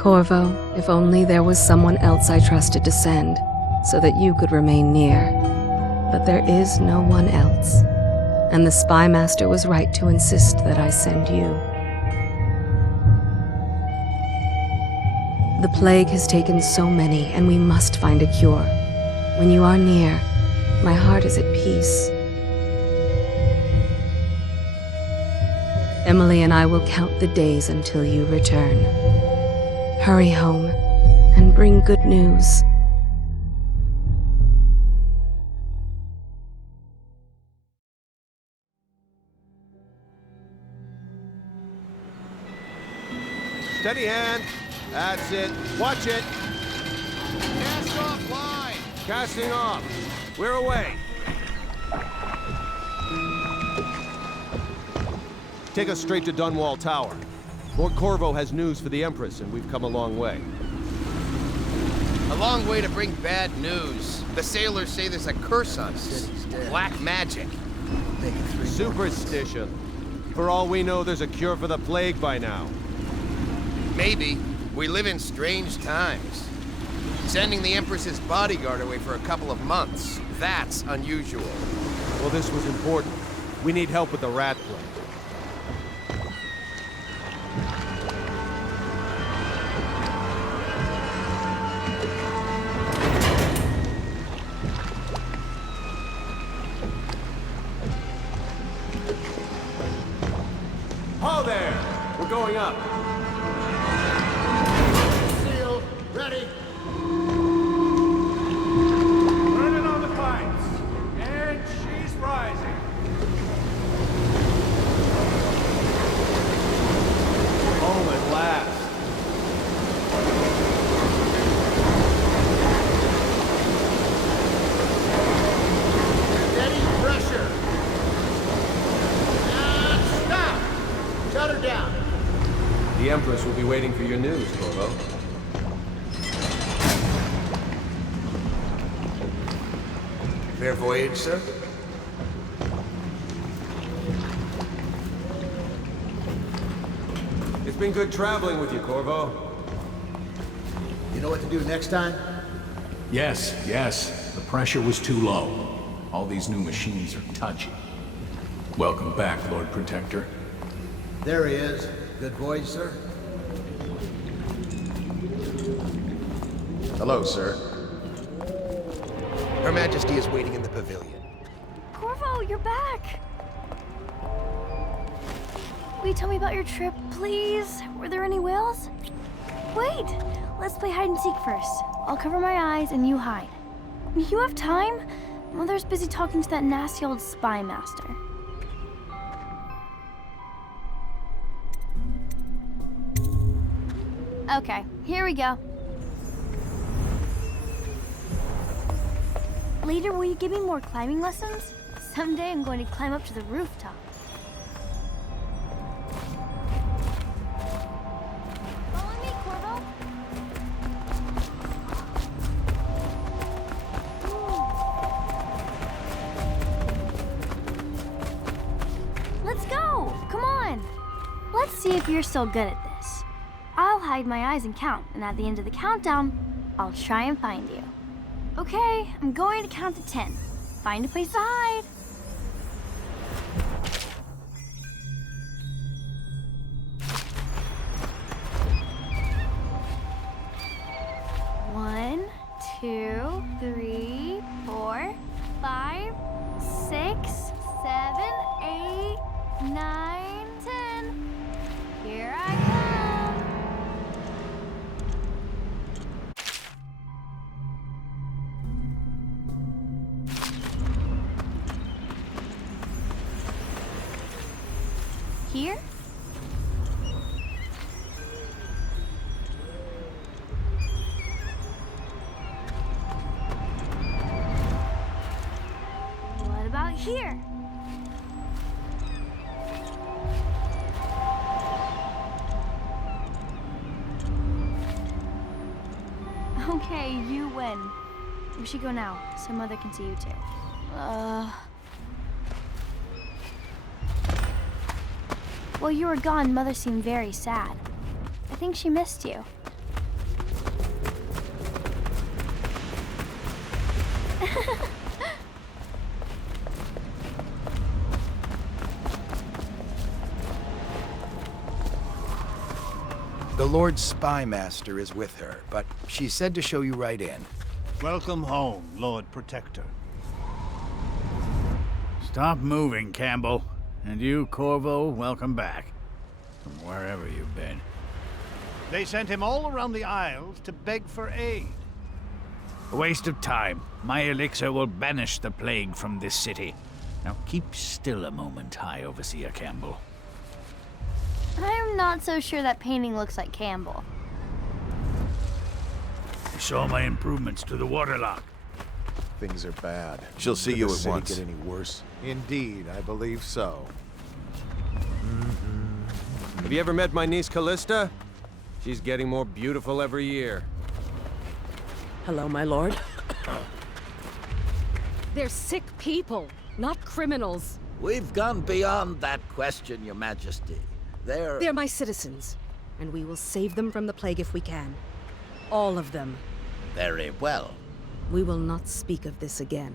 Corvo, if only there was someone else I trusted to send, so that you could remain near. But there is no one else, and the Spy Master was right to insist that I send you. The plague has taken so many, and we must find a cure. When you are near, my heart is at peace. Emily and I will count the days until you return. Hurry home, and bring good news. Steady hand. That's it. Watch it. Cast off line. Casting off. We're away. Take us straight to Dunwall Tower. Lord Corvo has news for the Empress, and we've come a long way. A long way to bring bad news. The sailors say there's a curse on us. Black magic. Superstition. For all we know, there's a cure for the plague by now. Maybe. We live in strange times. Sending the Empress's bodyguard away for a couple of months. That's unusual. Well, this was important. We need help with the rat plague. Ho there! We're going up. Sealed. Ready. Turning on the pipes. And she's rising. Home at last. Steady pressure. And stop. Shut her down. The Empress will be waiting for your news, Corvo. Fair voyage, sir? It's been good traveling with you, Corvo. You know what to do next time? Yes, yes. The pressure was too low. All these new machines are touchy. Welcome back, Lord Protector. There he is. Good voyage, sir. Hello, sir. Her Majesty is waiting in the pavilion. Corvo, you're back! Will you tell me about your trip, please? Were there any whales? Wait! Let's play hide and seek first. I'll cover my eyes and you hide. You have time? Mother's busy talking to that nasty old spy master. Okay, here we go. Later, will you give me more climbing lessons? Someday I'm going to climb up to the rooftop. Follow me, Corvo. Let's go! Come on! Let's see if you're still good at this. I'll hide my eyes and count, and at the end of the countdown, I'll try and find you. Okay, I'm going to count to 10. Find a place to hide. One, 2, 3, 4, 5, 6, 7, 8, 9, 10. Here I come. Here? What about here? Okay, you win. We should go now, so Mother can see you too. While you were gone, Mother seemed very sad. I think she missed you. The Lord Spymaster is with her, but she said to show you right in. Welcome home, Lord Protector. Stop moving, Campbell. And you, Corvo, welcome back. From wherever you've been. They sent him all around the Isles to beg for aid. A waste of time. My elixir will banish the plague from this city. Now keep still a moment, High Overseer Campbell. I'm not so sure that painting looks like Campbell. You saw my improvements to the waterlock. Things are bad. She'll see you at once. Get any worse? Indeed, I believe so. Have you ever met my niece Callista? She's getting more beautiful every year. Hello, my lord. They're sick people, not criminals. We've gone beyond that question, Your Majesty. They're my citizens, and we will save them from the plague if we can. All of them. Very well. We will not speak of this again.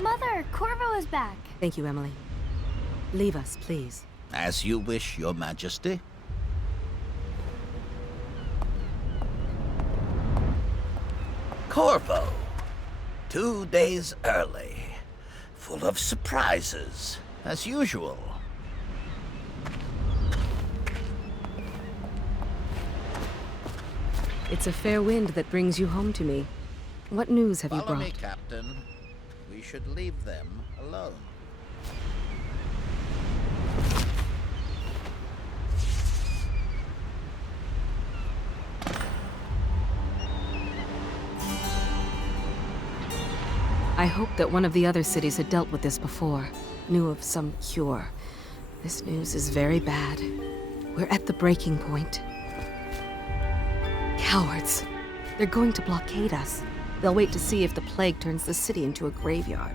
Mother, Corvo is back. Thank you, Emily. Leave us, please. As you wish, Your Majesty. Corvo. 2 days early. Full of surprises, as usual. It's a fair wind that brings you home to me. What news have you Follow brought? me, Captain. We should leave them alone. I hoped that one of the other cities had dealt with this before, knew of some cure. This news is very bad. We're at the breaking point. Cowards. They're going to blockade us. They'll wait to see if the plague turns the city into a graveyard.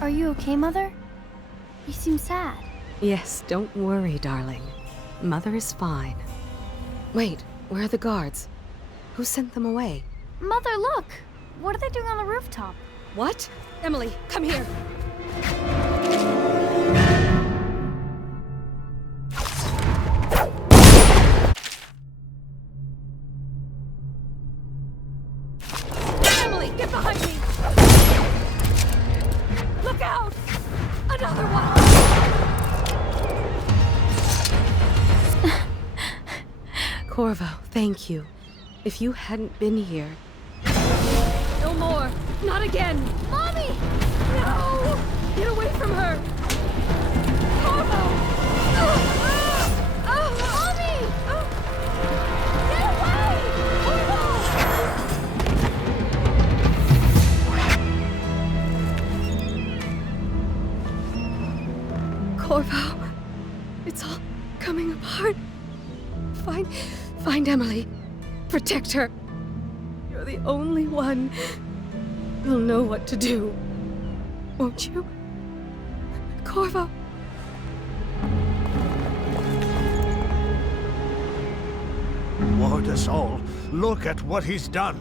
Are you okay, Mother? You seem sad. Yes, don't worry, darling. Mother is fine. Wait, where are the guards? Who sent them away? Mother, look! What are they doing on the rooftop? What? Emily, come here. Emily, get behind me! Look out! Another one! Corvo, thank you. If you hadn't been here... No more! Not again! Mommy! No! Get away from her! Corvo! Mommy! Get away! Corvo, it's all coming apart. Find Emily. Protect her. You're the only one who'll know what to do. Won't you? Corvo. Ward us all. Look at what he's done.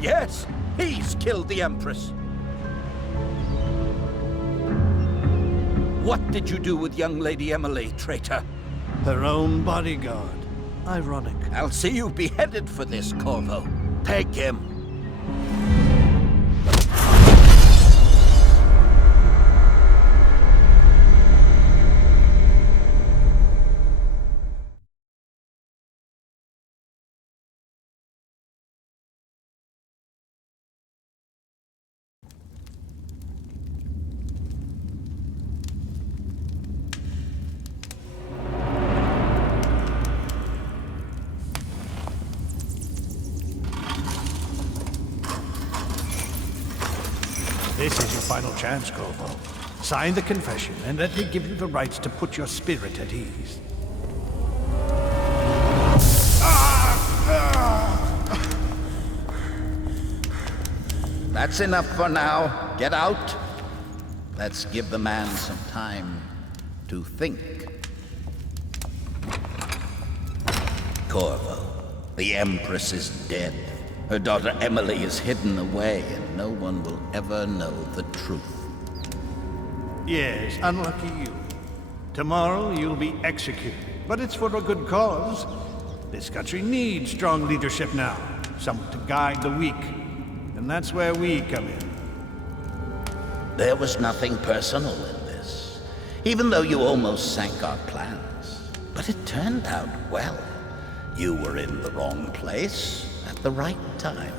Yes, he's killed the Empress. What did you do with young Lady Emily, traitor? Her own bodyguard. Ironic. I'll see you beheaded for this, Corvo. Take him. This is your final chance, Corvo. Sign the confession, and let me give you the rights to put your spirit at ease. That's enough for now. Get out. Let's give the man some time to think. Corvo, the Empress is dead. Her daughter Emily is hidden away, and no one will ever know the truth. Yes, unlucky you. Tomorrow you'll be executed, but it's for a good cause. This country needs strong leadership now, someone to guide the weak, and that's where we come in. There was nothing personal in this, even though you almost sank our plans. But it turned out well. You were in the wrong place at the right time,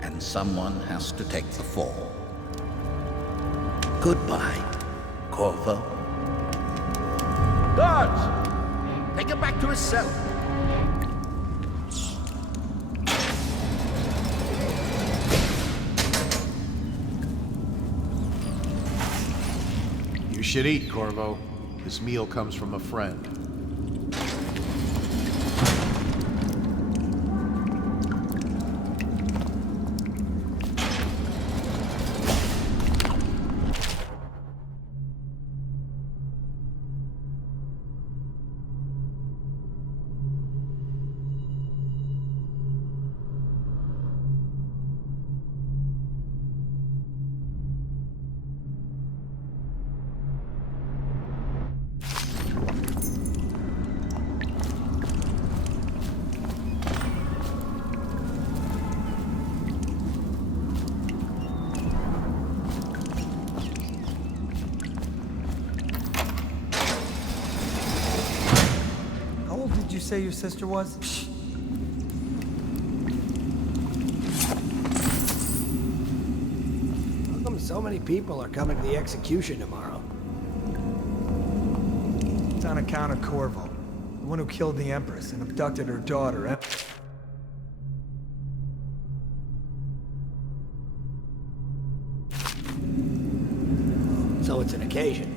and someone has to take the fall. Goodbye, Corvo. Guards! Take him back to his cell. You should eat, Corvo. This meal comes from a friend. Did you say your sister was? How come so many people are coming to the execution tomorrow? It's on account of Corvo, the one who killed the Empress and abducted her daughter. So it's an occasion.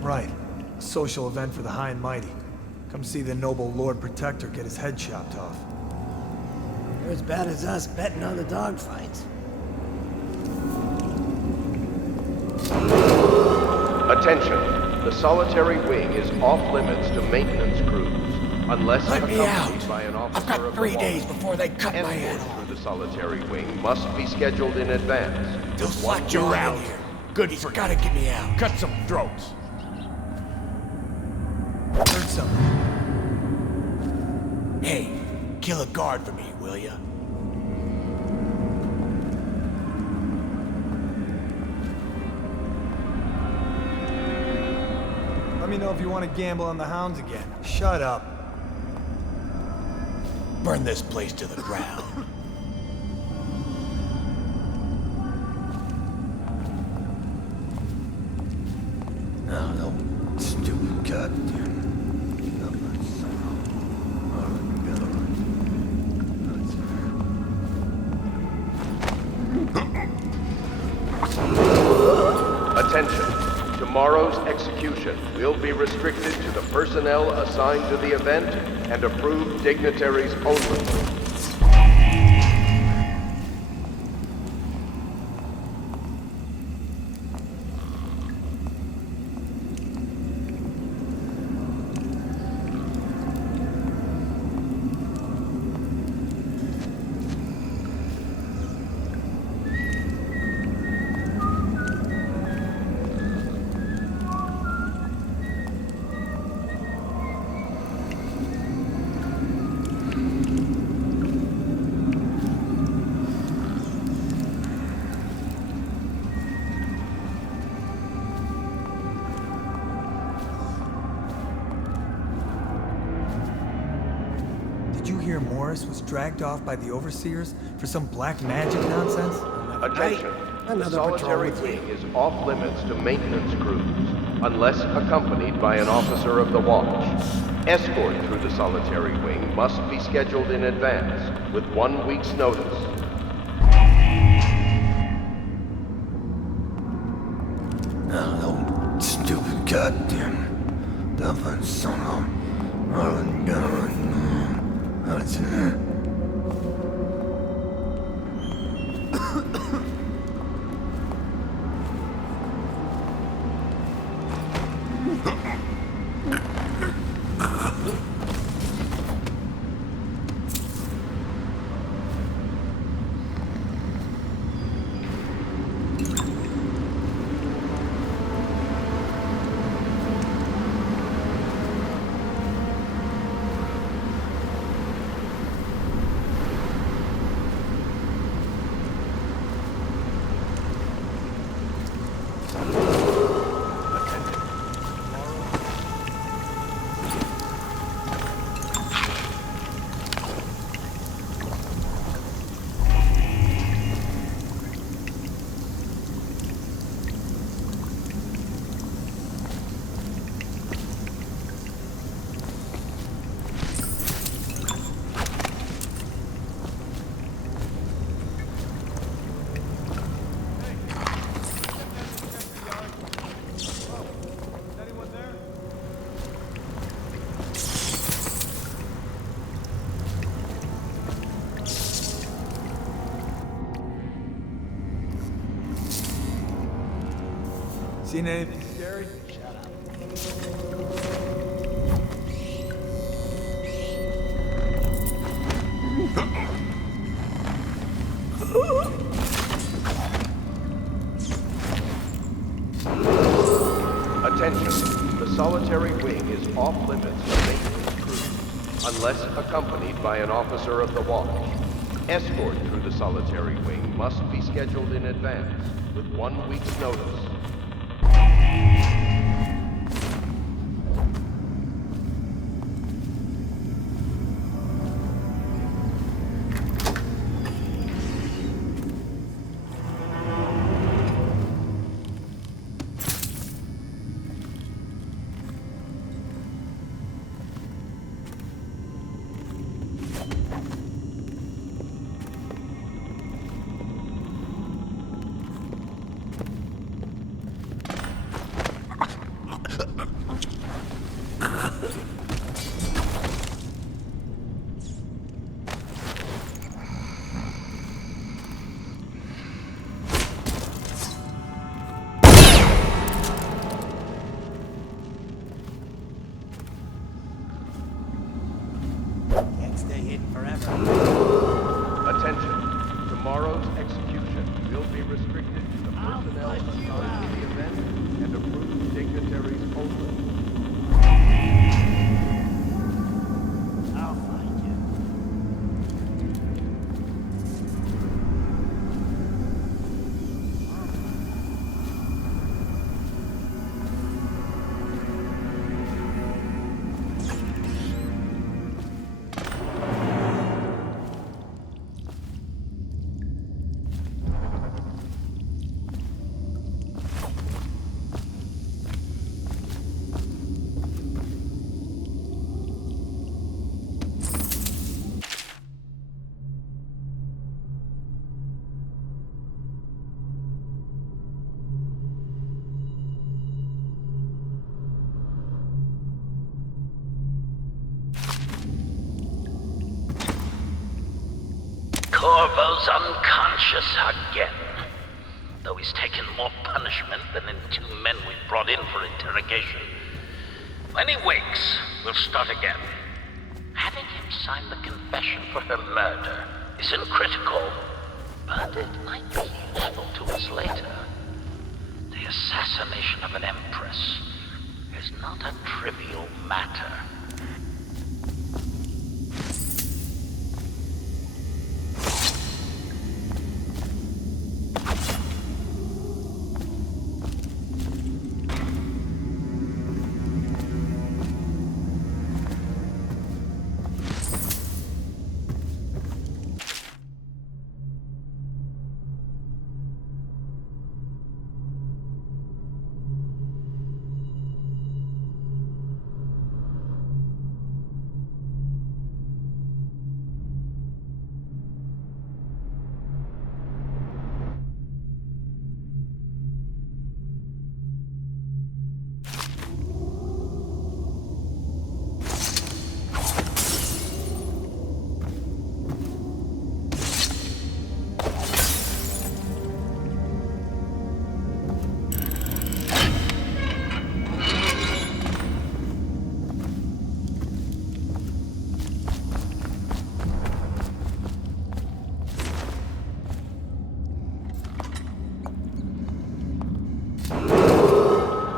Right. A social event for the high and mighty. Come see the noble Lord Protector get his head chopped off. They're as bad as us betting on the dogfights. Attention. The solitary wing is off limits to maintenance crews, unless Let me accompanied out. by an officer I've got of 3 the days watch. before they cut my Escort head off. through the solitary wing must be scheduled in advance. They'll slap you around here. Good He's for gotta get me out. Cut some throats. Heard something. Hey, kill a guard for me, will ya? Let me know if you want to gamble on the hounds again. Shut up. Burn this place to the ground. No, stupid goddamn. Attention. Tomorrow's execution will be restricted to the personnel assigned to the event and approved dignitaries only. Did you hear Morris was dragged off by the overseers for some black magic nonsense? Attention. The Another patrol solitary with you. wing is off limits to maintenance crews, unless accompanied by an officer of the watch. Escort through the solitary wing must be scheduled in advance, with 1 week's notice. No, stupid goddamn. Dublin son of. Seen anything scary? Attention, the solitary wing is off limits to maintenance crews, unless accompanied by an officer of the watch. Escort through the solitary wing must be scheduled in advance, with 1 week's notice. Attention, tomorrow's execution will be restricted to the personnel assigned to the event and approved dignitaries only. I'll find you. Corvo's unconscious again. Though he's taken more punishment than in 2 men we brought in for interrogation. When he wakes, we'll start again. Having him sign the confession for her murder isn't critical, but it might be useful to us later. The assassination of an empress is not a trivial matter.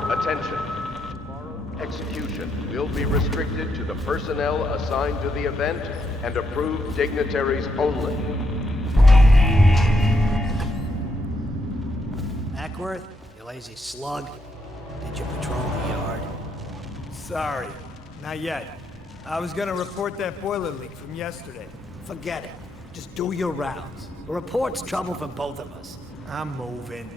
Attention. Tomorrow's execution will be restricted to the personnel assigned to the event and approved dignitaries only. Ackworth, you lazy slug. Did you patrol the yard? Sorry, not yet. I was gonna report that boiler leak from yesterday. Forget it. Just do your rounds. A report's trouble for both of us. I'm moving.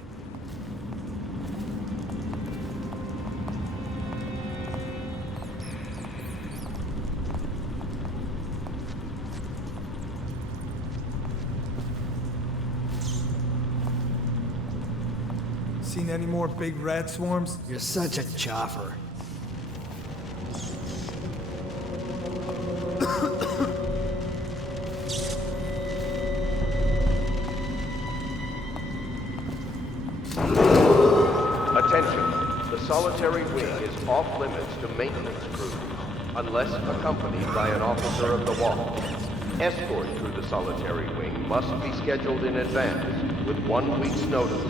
Seen any more big rat swarms? You're such a chopper. Attention. solitary wing is off limits to maintenance crews, unless accompanied by an officer of the watch. Escort through the solitary wing must be scheduled in advance, with 1 week's notice.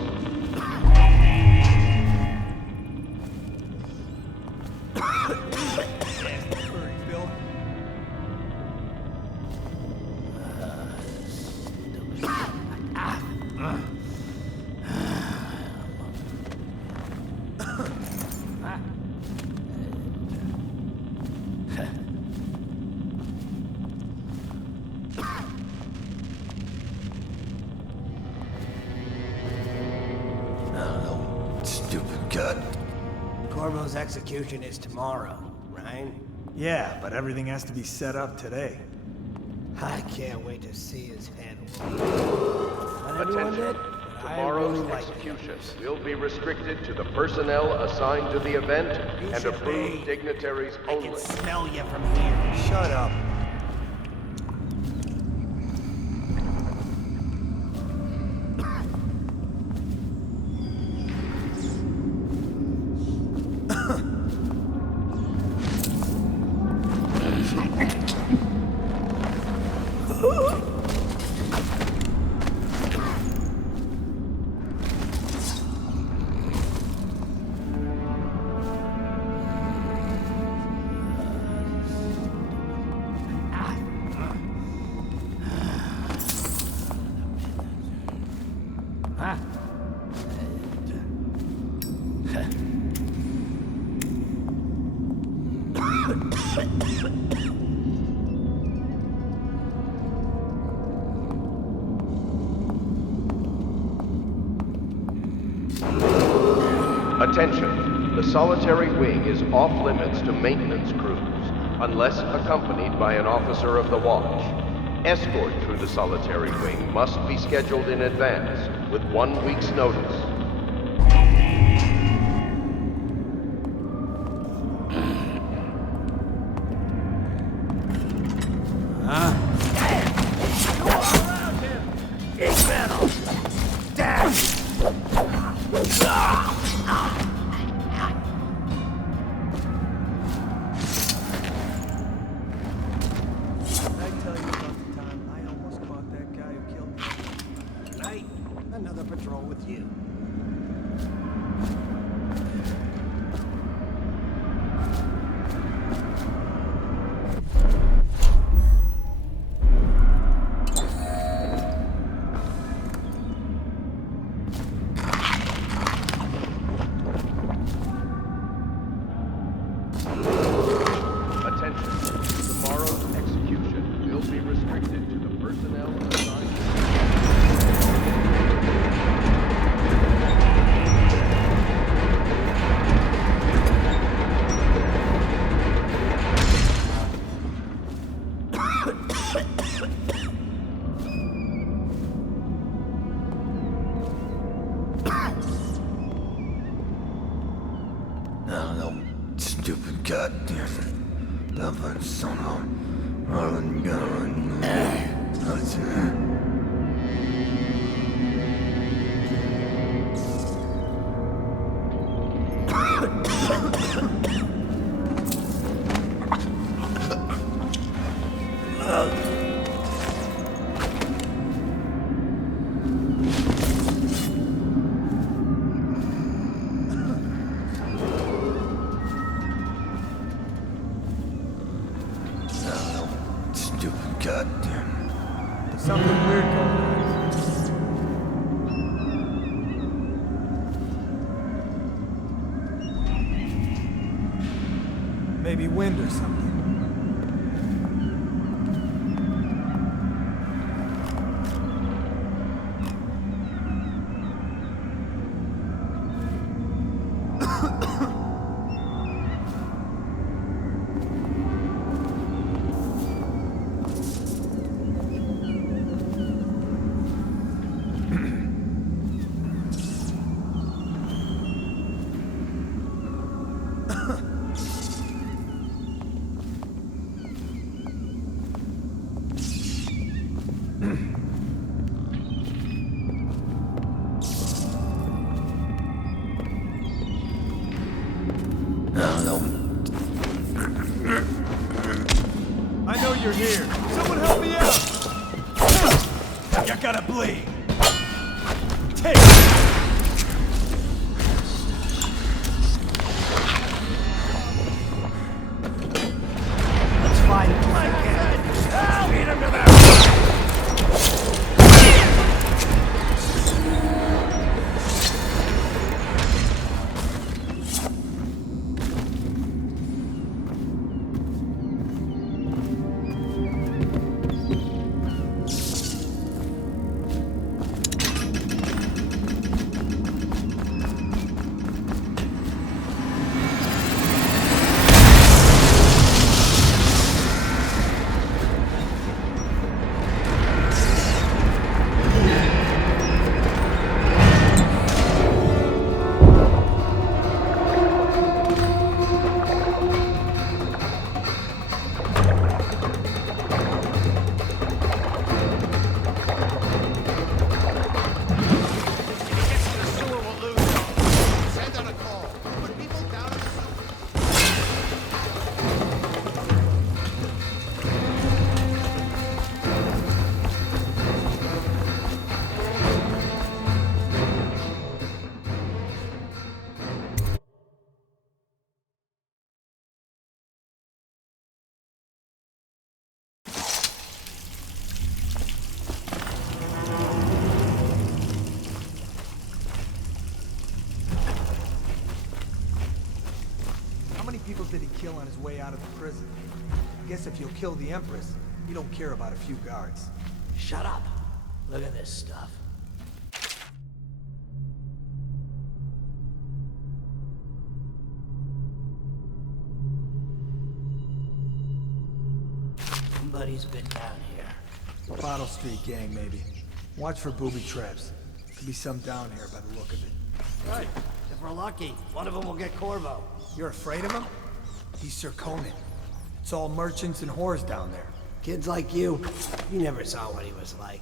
Stupid gut. Corvo's execution is tomorrow, right? Yeah, but everything has to be set up today. I can't wait to see his head. Not everyone did, Attention. but I Tomorrow's really like execution it. will be restricted to the personnel assigned to the event You and should approved be. dignitaries I only. can smell you from here. Shut up. Attention. The solitary wing is off limits to maintenance crews, unless accompanied by an officer of the watch. Escort through the solitary wing must be scheduled in advance, with 1 week's notice. Did I tell you about the time I almost caught that guy who killed me? Right? Another patrol with you. Attention. Tomorrow's execution will be restricted to the personnel assigned. No, stupid goddamn. Dublin son of Marlon Gunn. Stupid goddamn. There's something weird going on. Maybe wind or something. Someone help me out! You gotta bleed. Take it! Let's find Blanket. Help! Beat him to that! How many people did he kill on his way out of the prison? I guess if you'll kill the Empress, you don't care about a few guards. Shut up. Look at this stuff. Somebody's been down here. Bottle Street gang, maybe. Watch for booby traps. Could be some down here by the look of it. Right. If we're lucky, one of them will get Corvo. You're afraid of him? He's Sir Conan. It's all merchants and whores down there. Kids like you never saw what he was like.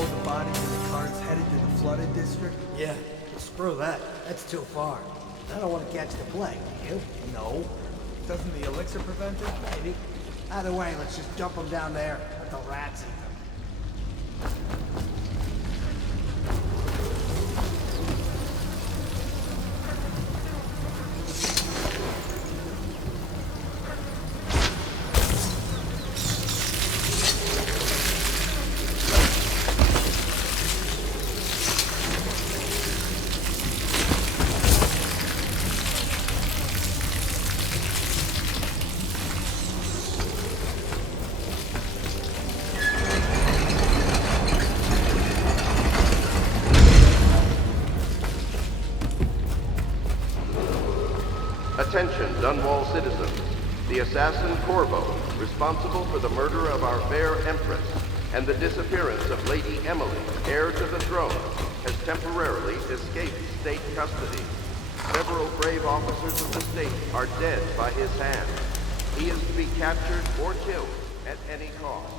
load the bodies in the cars headed to the flooded district? Yeah, well, screw that. That's too far. I don't want to catch the plague, do you? No. Doesn't the elixir prevent it? Maybe. Either way, let's just dump them down there. Let the rats eat them. Attention, Dunwall citizens. The assassin Corvo, responsible for the murder of our fair Empress and the disappearance of Lady Emily, heir to the throne, has temporarily escaped state custody. Several brave officers of the state are dead by his hand. He is to be captured or killed at any cost.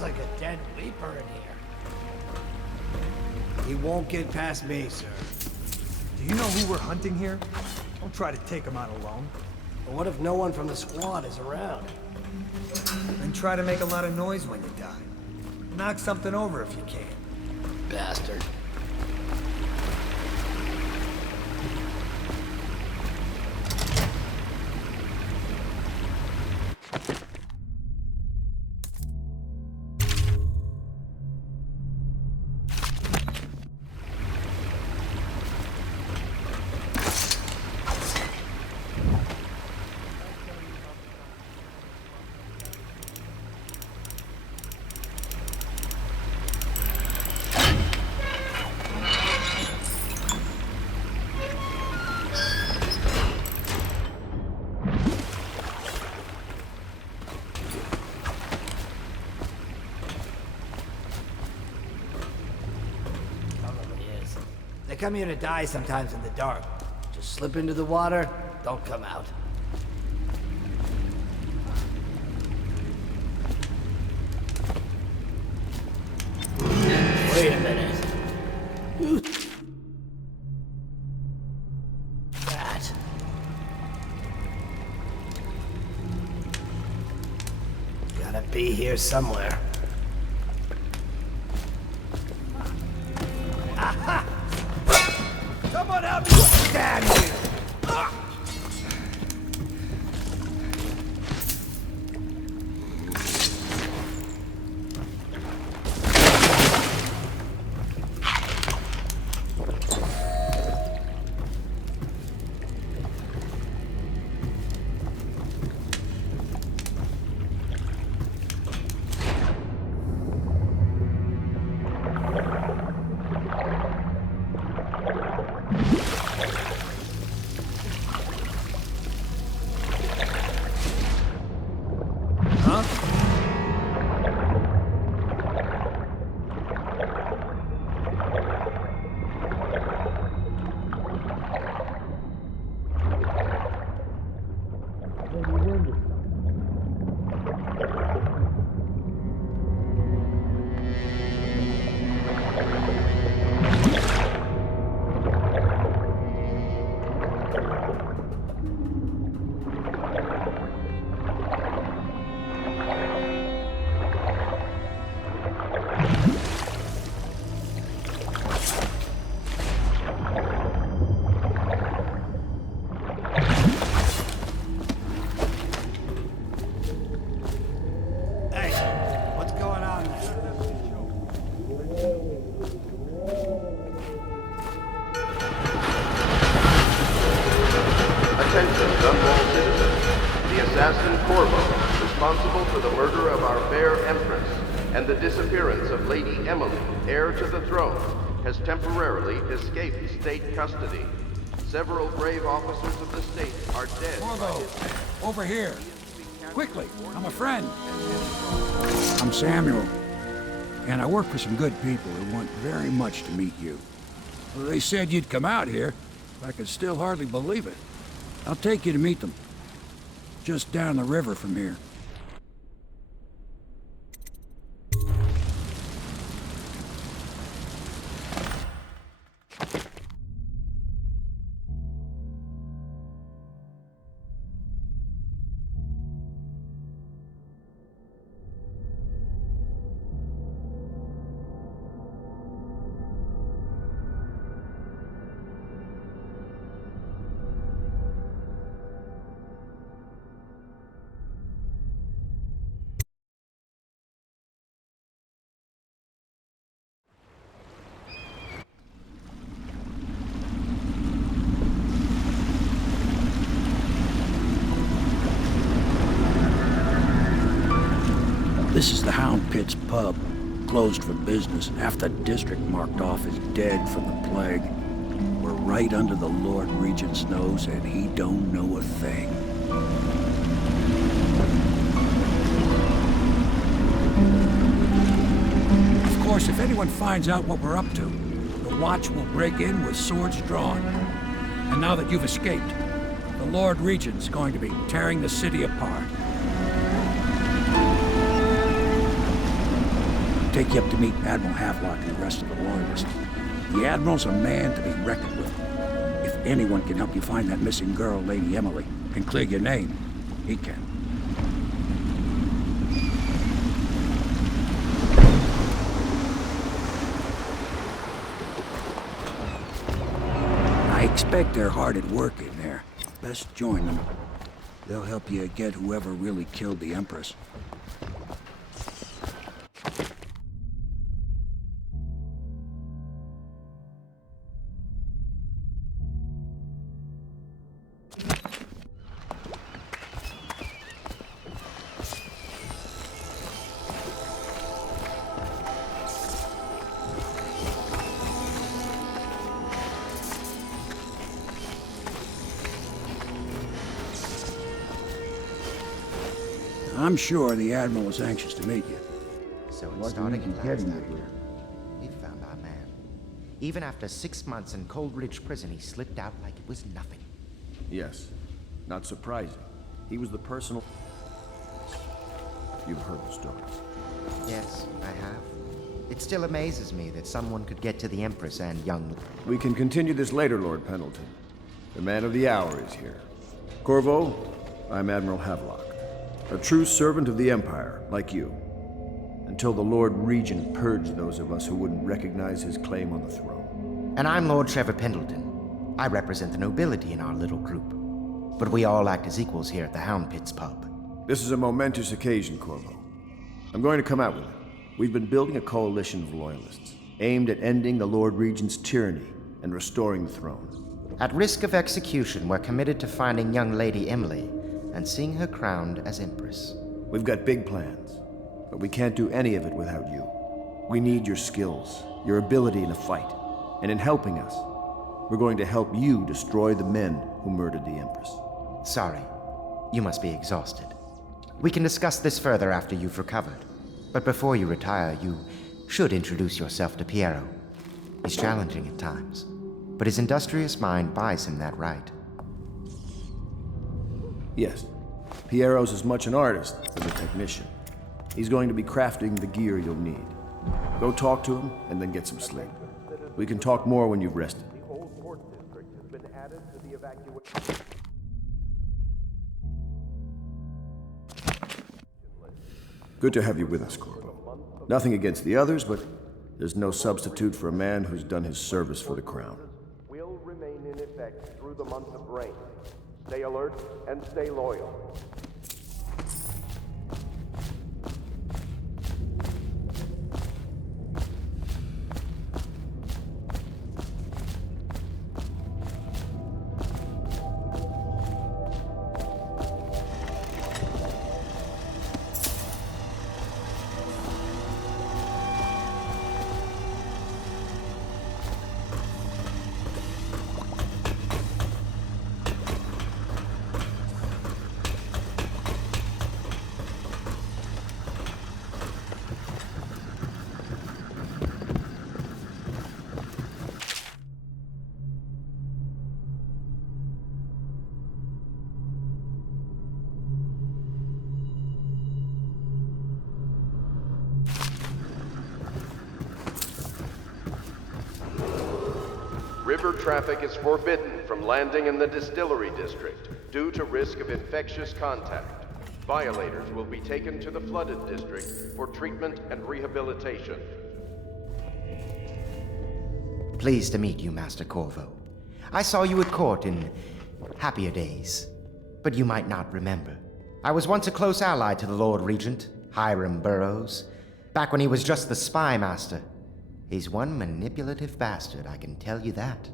Smells like a dead Reaper in here. He won't get past me, sir. Do you know who we're hunting here? Don't try to take him out alone. But what if no one from the squad is around? Then try to make a lot of noise when you die. Knock something over if you can. Bastard. They come here to die sometimes in the dark. Just slip into the water, don't come out. Wait a minute. That. Gotta be here somewhere. Someone help me! Damn you! responsible for the murder of our fair Empress and the disappearance of Lady Emily, heir to the throne, has temporarily escaped state custody. Several brave officers of the state are dead. Corvo, over here. Quickly, I'm a friend. I'm Samuel, and I work for some good people who want very much to meet you. Well, they said you'd come out here, but I can still hardly believe it. I'll take you to meet them. Just down the river from here. This is the Hound Pit's pub, closed for business. Half the district marked off as dead from the plague. We're right under the Lord Regent's nose, and he don't know a thing. Of course, if anyone finds out what we're up to, the Watch will break in with swords drawn. And now that you've escaped, the Lord Regent's going to be tearing the city apart. take you up to meet Admiral Havelock and the rest of the Loyalists. The Admiral's a man to be reckoned with. If anyone can help you find that missing girl, Lady Emily, and clear your name, he can. I expect they're hard at work in there. Best join them. They'll help you get whoever really killed the Empress. I'm sure the Admiral is anxious to meet you. So in What starting reason at getting last you time, here? we found our man. Even after 6 months in Coldridge Prison, he slipped out like it was nothing. Yes. Not surprising. He was the personal... You've heard the stories. Yes, I have. It still amazes me that someone could get to the Empress and young... We can continue this later, Lord Pendleton. The man of the hour is here. Corvo, I'm Admiral Havelock. A true servant of the Empire, like you. Until the Lord Regent purged those of us who wouldn't recognize his claim on the throne. And I'm Lord Trevor Pendleton. I represent the nobility in our little group. But we all act as equals here at the Hound Pits pub. This is a momentous occasion, Corvo. I'm going to come out with it. We've been building a coalition of loyalists, aimed at ending the Lord Regent's tyranny and restoring the throne. At risk of execution, we're committed to finding young Lady Emily and seeing her crowned as Empress. We've got big plans, but we can't do any of it without you. We need your skills, your ability in a fight, and in helping us, we're going to help you destroy the men who murdered the Empress. Sorry, you must be exhausted. We can discuss this further after you've recovered. But before you retire, you should introduce yourself to Piero. He's challenging at times, but his industrious mind buys him that right. Yes. Piero's as much an artist as a technician. He's going to be crafting the gear you'll need. Go talk to him, and then get some sleep. We can talk more when you've rested. Good to have you with us, Corvo. Nothing against the others, but there's no substitute for a man who's done his service for the crown. Will remain in effect through the month of rain. Stay alert and stay loyal. River traffic is forbidden from landing in the distillery district due to risk of infectious contact. Violators will be taken to the flooded district for treatment and rehabilitation. Pleased to meet you, Master Corvo. I saw you at court in happier days, but you might not remember. I was once a close ally to the Lord Regent, Hiram Burroughs, back when he was just the spy master. He's one manipulative bastard, I can tell you that.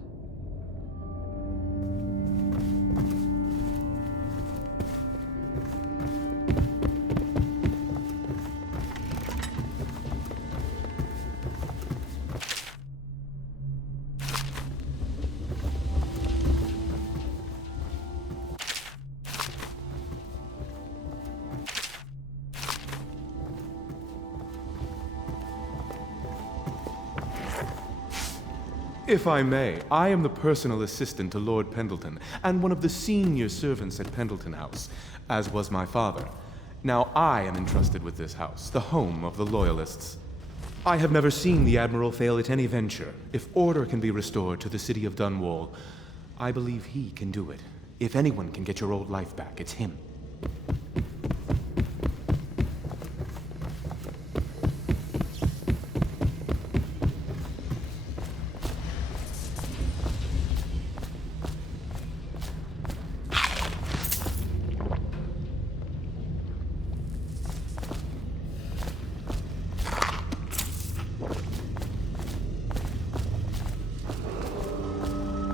If I may, I am the personal assistant to Lord Pendleton, and one of the senior servants at Pendleton House, as was my father. Now I am entrusted with this house, the home of the Loyalists. I have never seen the Admiral fail at any venture. If order can be restored to the city of Dunwall, I believe he can do it. If anyone can get your old life back, it's him.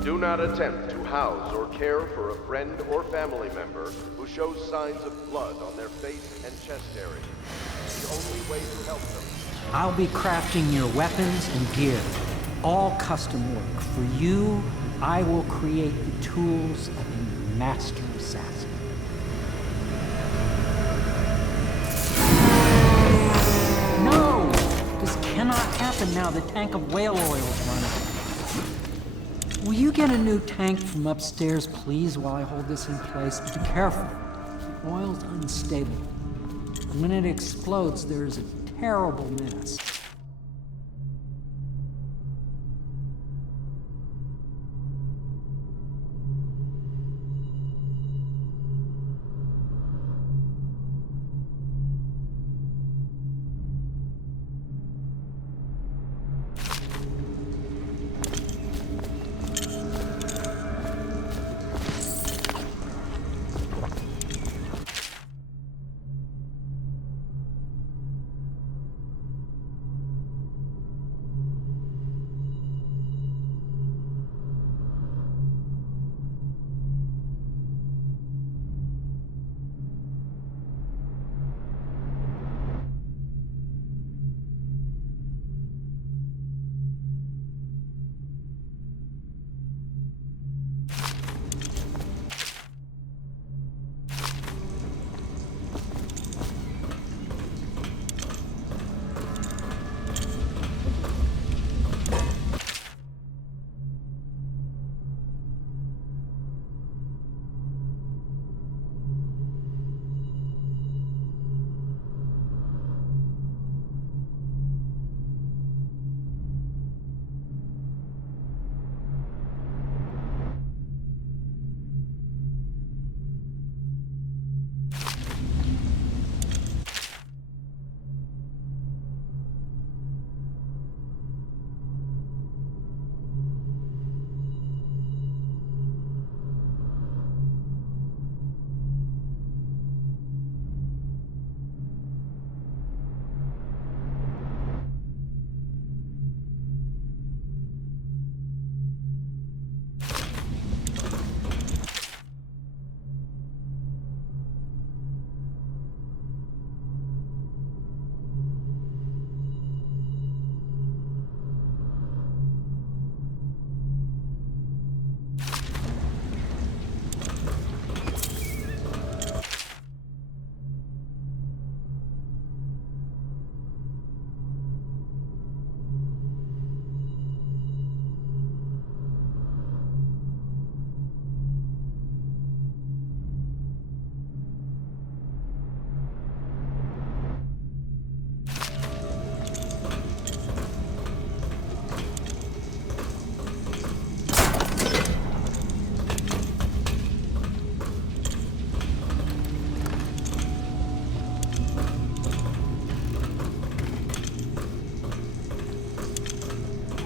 Do not attempt to house or care for a friend or family member who shows signs of blood on their face and chest area. The only way to help them. I'll be crafting your weapons and gear. All custom work. For you, I will create the tools of a master assassin. No! This cannot happen now. The tank of whale oil is running. Will you get a new tank from upstairs, please, while I hold this in place? Be careful. The oil's unstable. And when it explodes, there's a terrible mess.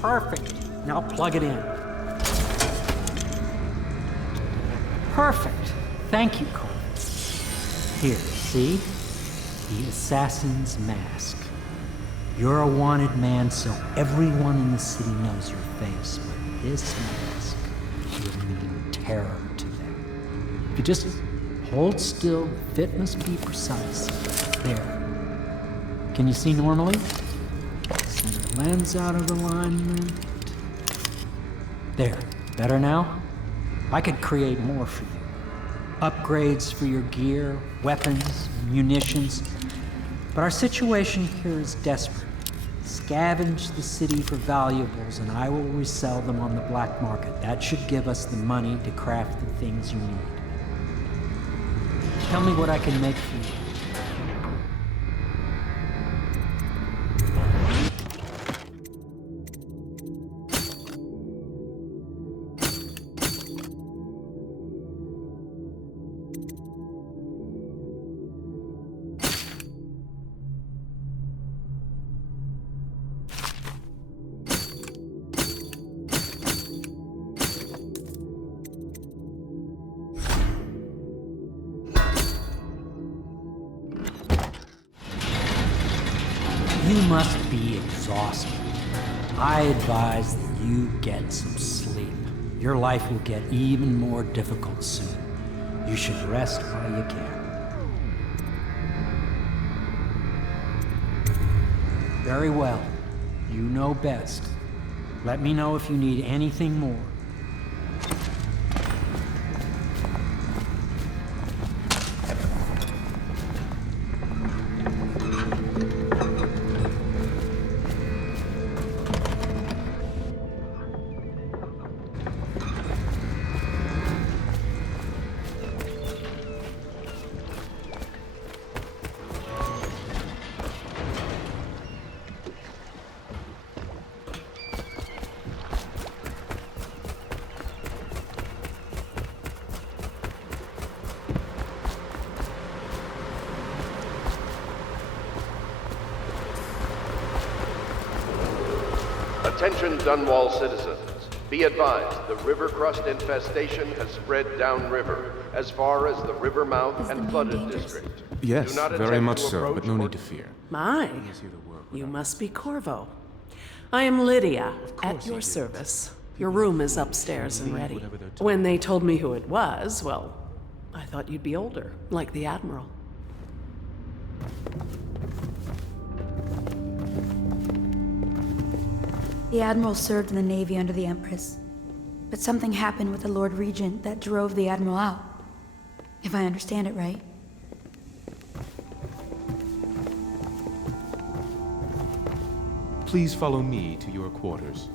Perfect. Now plug it in. Perfect. Thank you, Cole. Here, see? The assassin's mask. You're a wanted man, so everyone in the city knows your face, but this mask will mean terror to them. If you just hold still, the fit must be precise. There. Can you see normally? Center lens out of alignment. There. Better now? I could create more for you. Upgrades for your gear, weapons, munitions. But our situation here is desperate. Scavenge the city for valuables and I will resell them on the black market. That should give us the money to craft the things you need. Tell me what I can make for you. must be exhausted. I advise that you get some sleep. Your life will get even more difficult soon. You should rest while you can. Very well. You know best. Let me know if you need anything more. Attention Dunwall citizens. Be advised, the river crust infestation has spread downriver, as far as the river mouth and flooded district. Yes, Do not very attempt much to so, approach but no or- need to fear. My, you must be Corvo. I am Lydia, at your service. Your room is upstairs and ready. When they told me who it was, well, I thought you'd be older, like the Admiral. The Admiral served in the Navy under the Empress, but something happened with the Lord Regent that drove the Admiral out. If I understand it right. Please follow me to your quarters.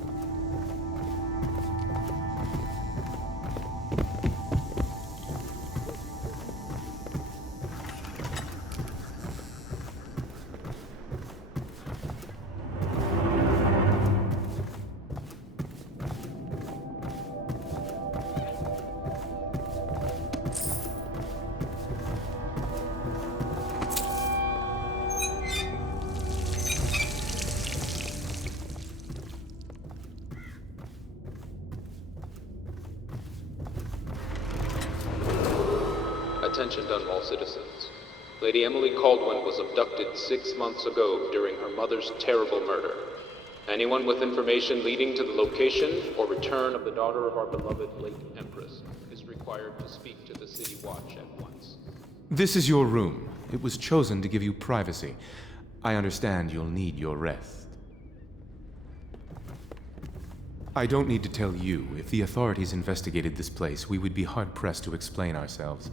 Attention Dunwall citizens. Lady Emily Caldwin was abducted 6 months ago during her mother's terrible murder. Anyone with information leading to the location or return of the daughter of our beloved late Empress is required to speak to the City Watch at once. This is your room. It was chosen to give you privacy. I understand you'll need your rest. I don't need to tell you. If the authorities investigated this place, we would be hard-pressed to explain ourselves.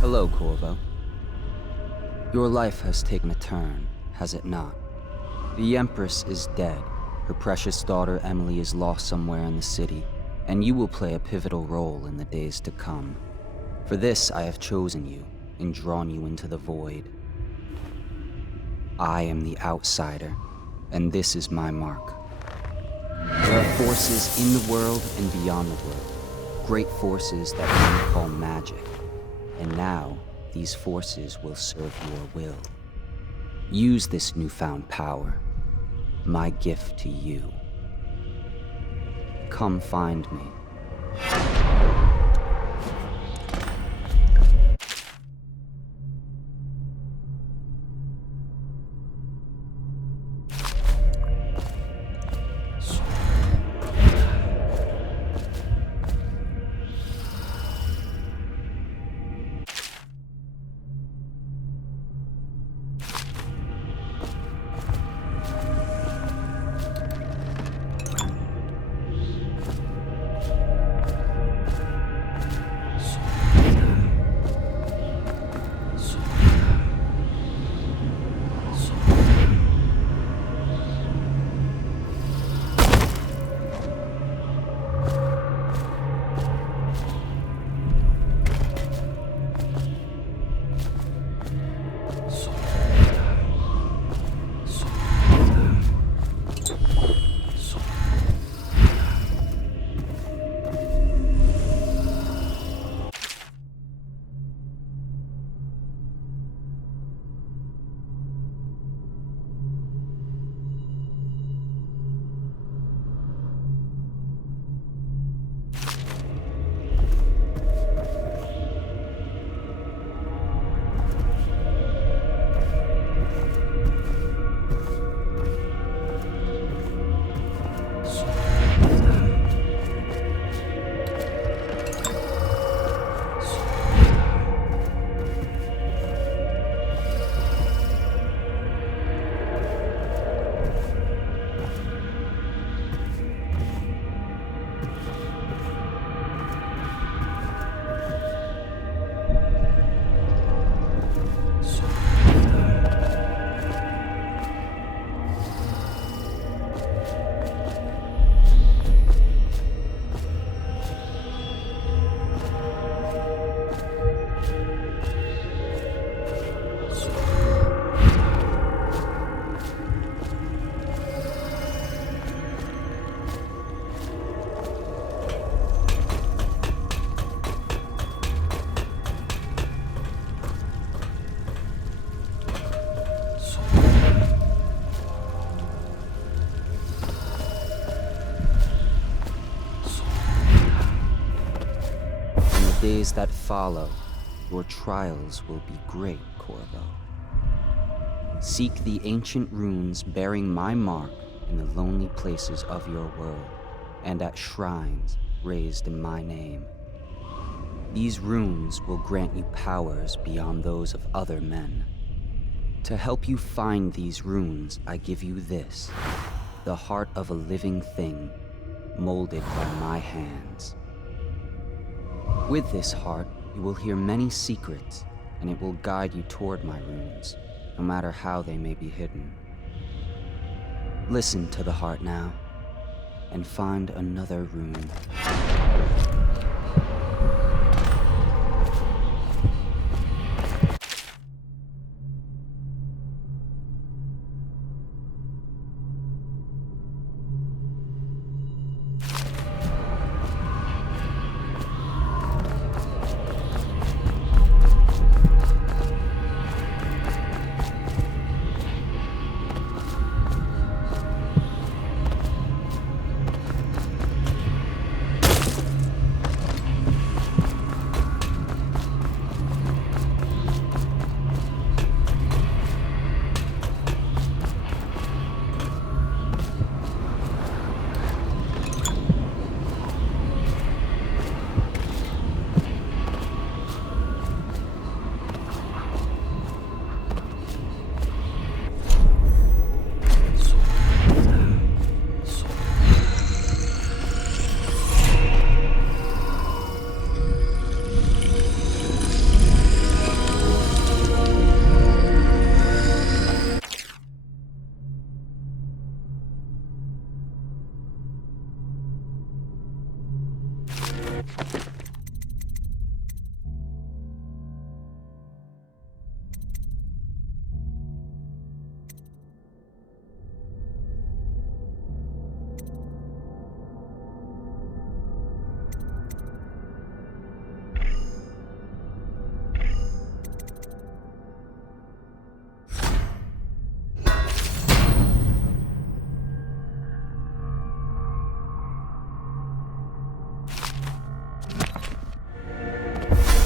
Hello, Corvo. Your life has taken a turn, has it not? The Empress is dead. Her precious daughter Emily is lost somewhere in the city, and you will play a pivotal role in the days to come. For this, I have chosen you and drawn you into the void. I am the outsider, and this is my mark. There are forces in the world and beyond the world, great forces that men call magic. And now, these forces will serve your will. Use this newfound power, my gift to you. Come find me. days that follow, your trials will be great, Corvo. Seek the ancient runes bearing my mark in the lonely places of your world, and at shrines raised in my name. These runes will grant you powers beyond those of other men. To help you find these runes, I give you this, the heart of a living thing, molded by my hands. With this heart, you will hear many secrets, and it will guide you toward my runes, no matter how they may be hidden. Listen to the heart now, and find another rune.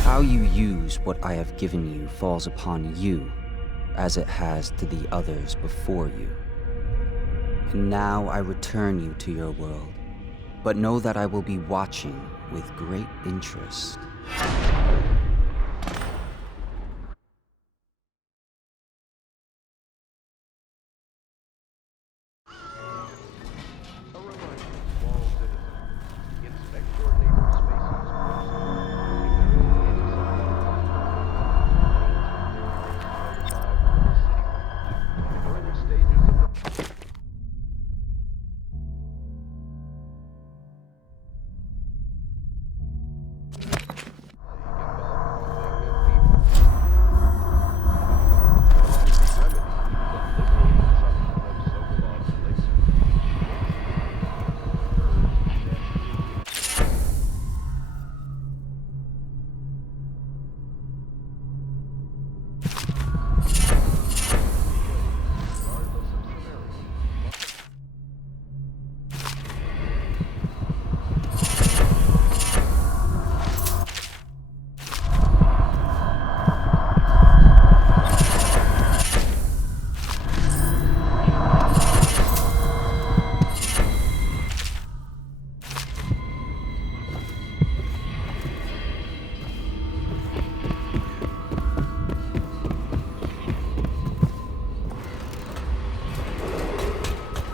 How you use what I have given you falls upon you, as it has to the others before you. And now I return you to your world, but know that I will be watching with great interest.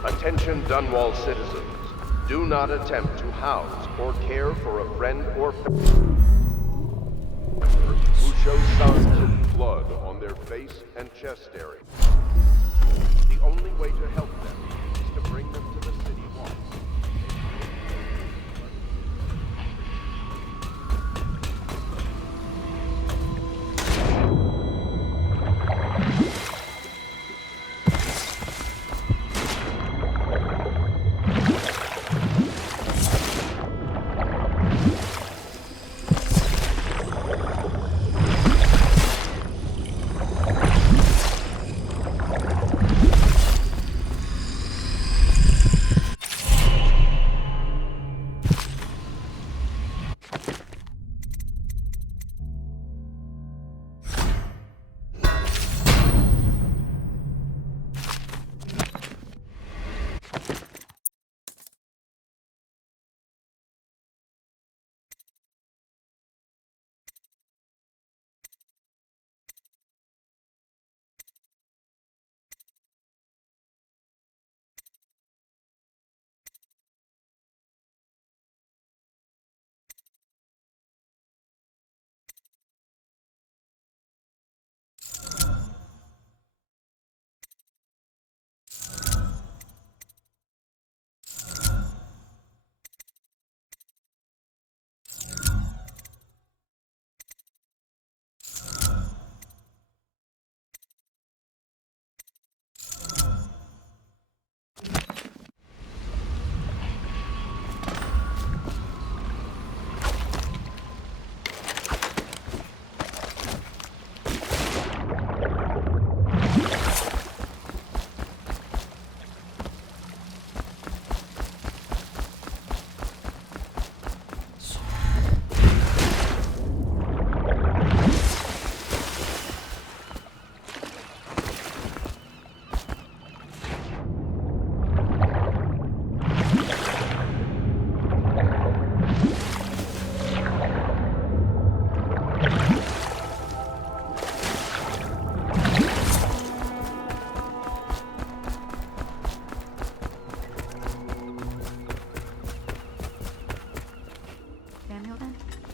Attention Dunwall citizens. Do not attempt to house or care for a friend or family member who shows signs of blood on their face and chest area. The only way to help them is to bring them to the city watch.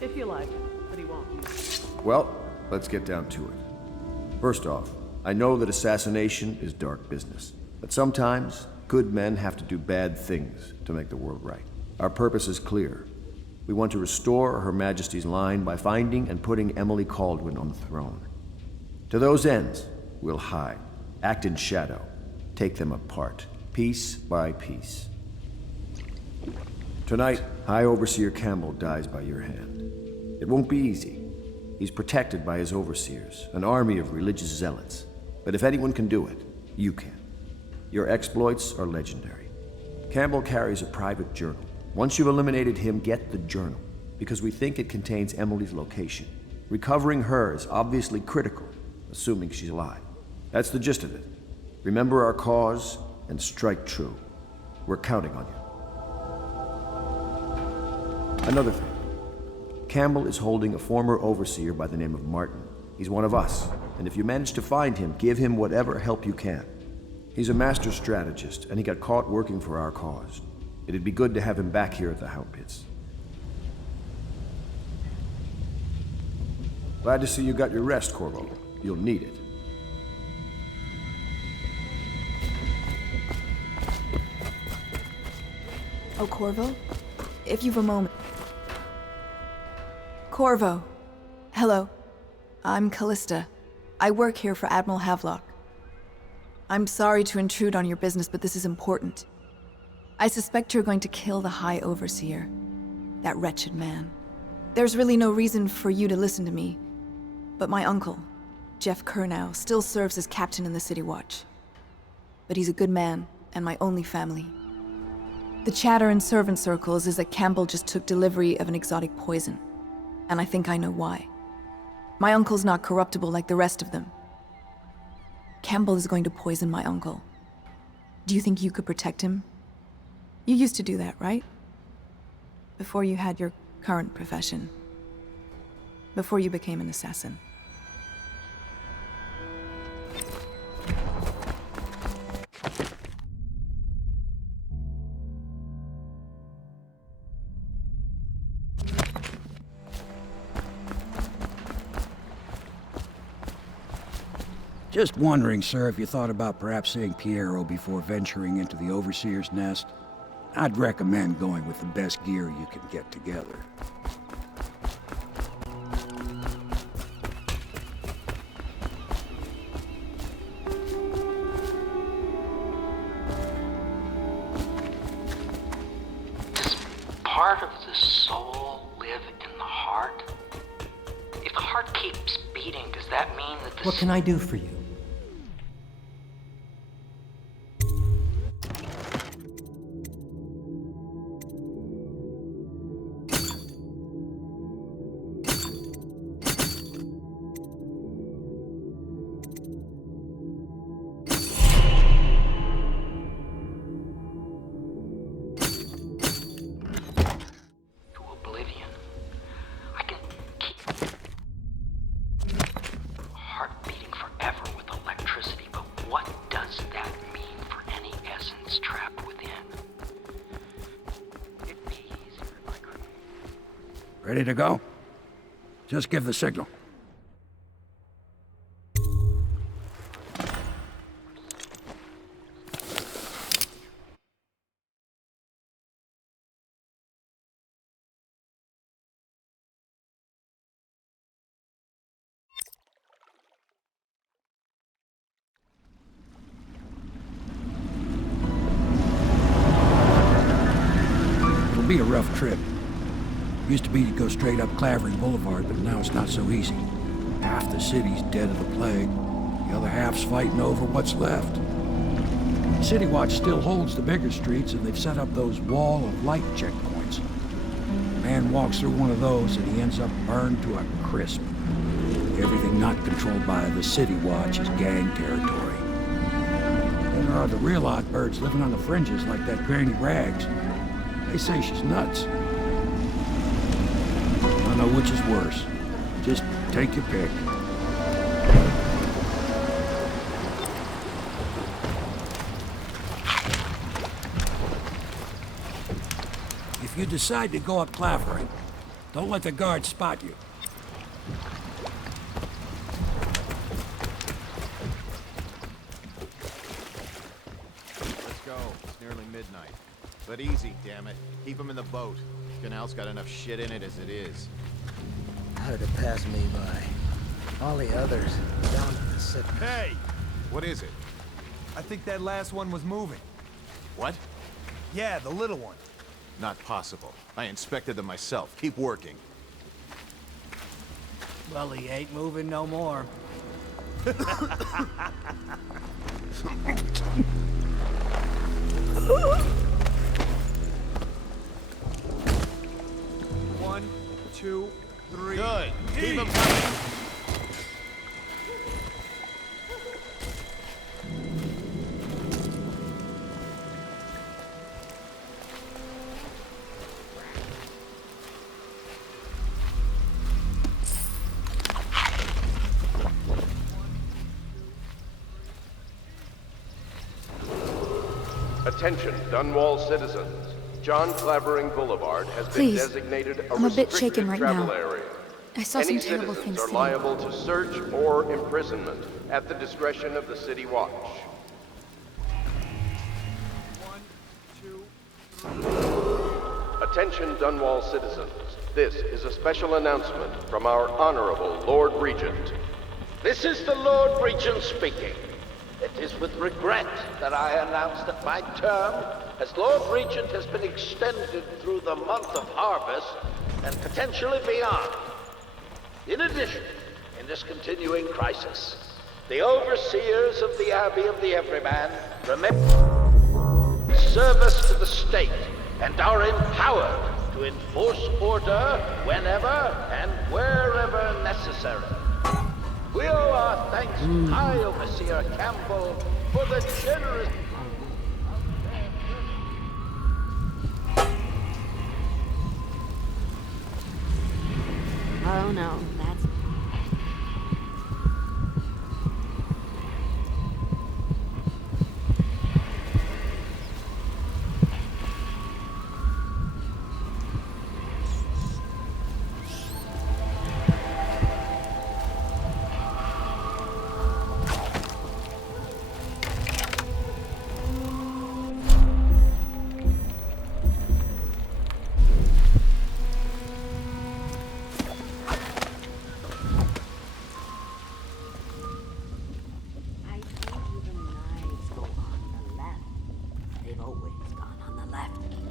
If you like, but he won't. Well, let's get down to it. First off, I know that assassination is dark business, but sometimes good men have to do bad things to make the world right. Our purpose is clear. We want to restore Her Majesty's line by finding and putting Emily Kaldwin on the throne. To those ends, we'll hide, act in shadow, take them apart, piece by piece. Tonight, High Overseer Campbell dies by your hand. It won't be easy. He's protected by his overseers, an army of religious zealots. But if anyone can do it, you can. Your exploits are legendary. Campbell carries a private journal. Once you've eliminated him, get the journal, because we think it contains Emily's location. Recovering her is obviously critical, assuming she's alive. That's the gist of it. Remember our cause and strike true. We're counting on you. Another thing. Campbell is holding a former overseer by the name of Martin. He's one of us, and if you manage to find him, give him whatever help you can. He's a master strategist, and he got caught working for our cause. It'd be good to have him back here at the Hound Pits. Glad to see you got your rest, Corvo. You'll need it. Oh, Corvo? If you've a moment. Corvo. Hello. I'm Callista. I work here for Admiral Havelock. I'm sorry to intrude on your business, but this is important. I suspect you're going to kill the High Overseer. That wretched man. There's really no reason for you to listen to me, but my uncle, Jeff Kernow, still serves as captain in the City Watch. But he's a good man, and my only family. The chatter in servant circles is that Campbell just took delivery of an exotic poison, and I think I know why. My uncle's not corruptible like the rest of them. Campbell is going to poison my uncle. Do you think you could protect him? You used to do that, right? Before you had your current profession. Before you became an assassin. Just wondering, sir, if you thought about perhaps seeing Piero before venturing into the Overseer's nest. I'd recommend going with the best gear you can get together. Does part of the soul live in the heart? If the heart keeps beating, does that mean that the... What can I do for you? Ready to go? Just give the signal. It'll be a rough trip. Used to be to go straight up Clavering Boulevard, but now it's not so easy. Half the city's dead of the plague. The other half's fighting over what's left. City Watch still holds the bigger streets, and they've set up those wall of light checkpoints. A man walks through one of those, and he ends up burned to a crisp. Everything not controlled by the City Watch is gang territory. Then there are the real odd birds living on the fringes, like that Granny Rags. They say she's nuts. I don't know which is worse. Just take your pick. If you decide to go up Clavering, Don't let the guards spot you. Let's go. It's nearly midnight. But easy, damn it. Keep him in the boat. Canal's got enough shit in it as it is. How did it pass me by? All the others down at the city. Hey! What is it? I think that last one was moving. What? Yeah, the little one. Not possible. I inspected them myself. Keep working. Well, he ain't moving no more. One, two, three. Good. Keep him coming. Attention, Dunwall citizens. John Clavering Boulevard has Please, been designated a I'm a bit restricted shaken right travel now. area. I saw Any some terrible citizens things are today. liable to search or imprisonment at the discretion of the City Watch. Attention, Dunwall citizens. This is a special announcement from our Honorable Lord Regent. This is the Lord Regent speaking. It is with regret that I announce that my term as Lord Regent has been extended through the month of harvest and potentially beyond. In addition, in this continuing crisis, the overseers of the Abbey of the Everyman remain service to the state and are empowered to enforce order whenever and wherever necessary. We owe our thanks to High Overseer Campbell for the generous... Oh no, that's...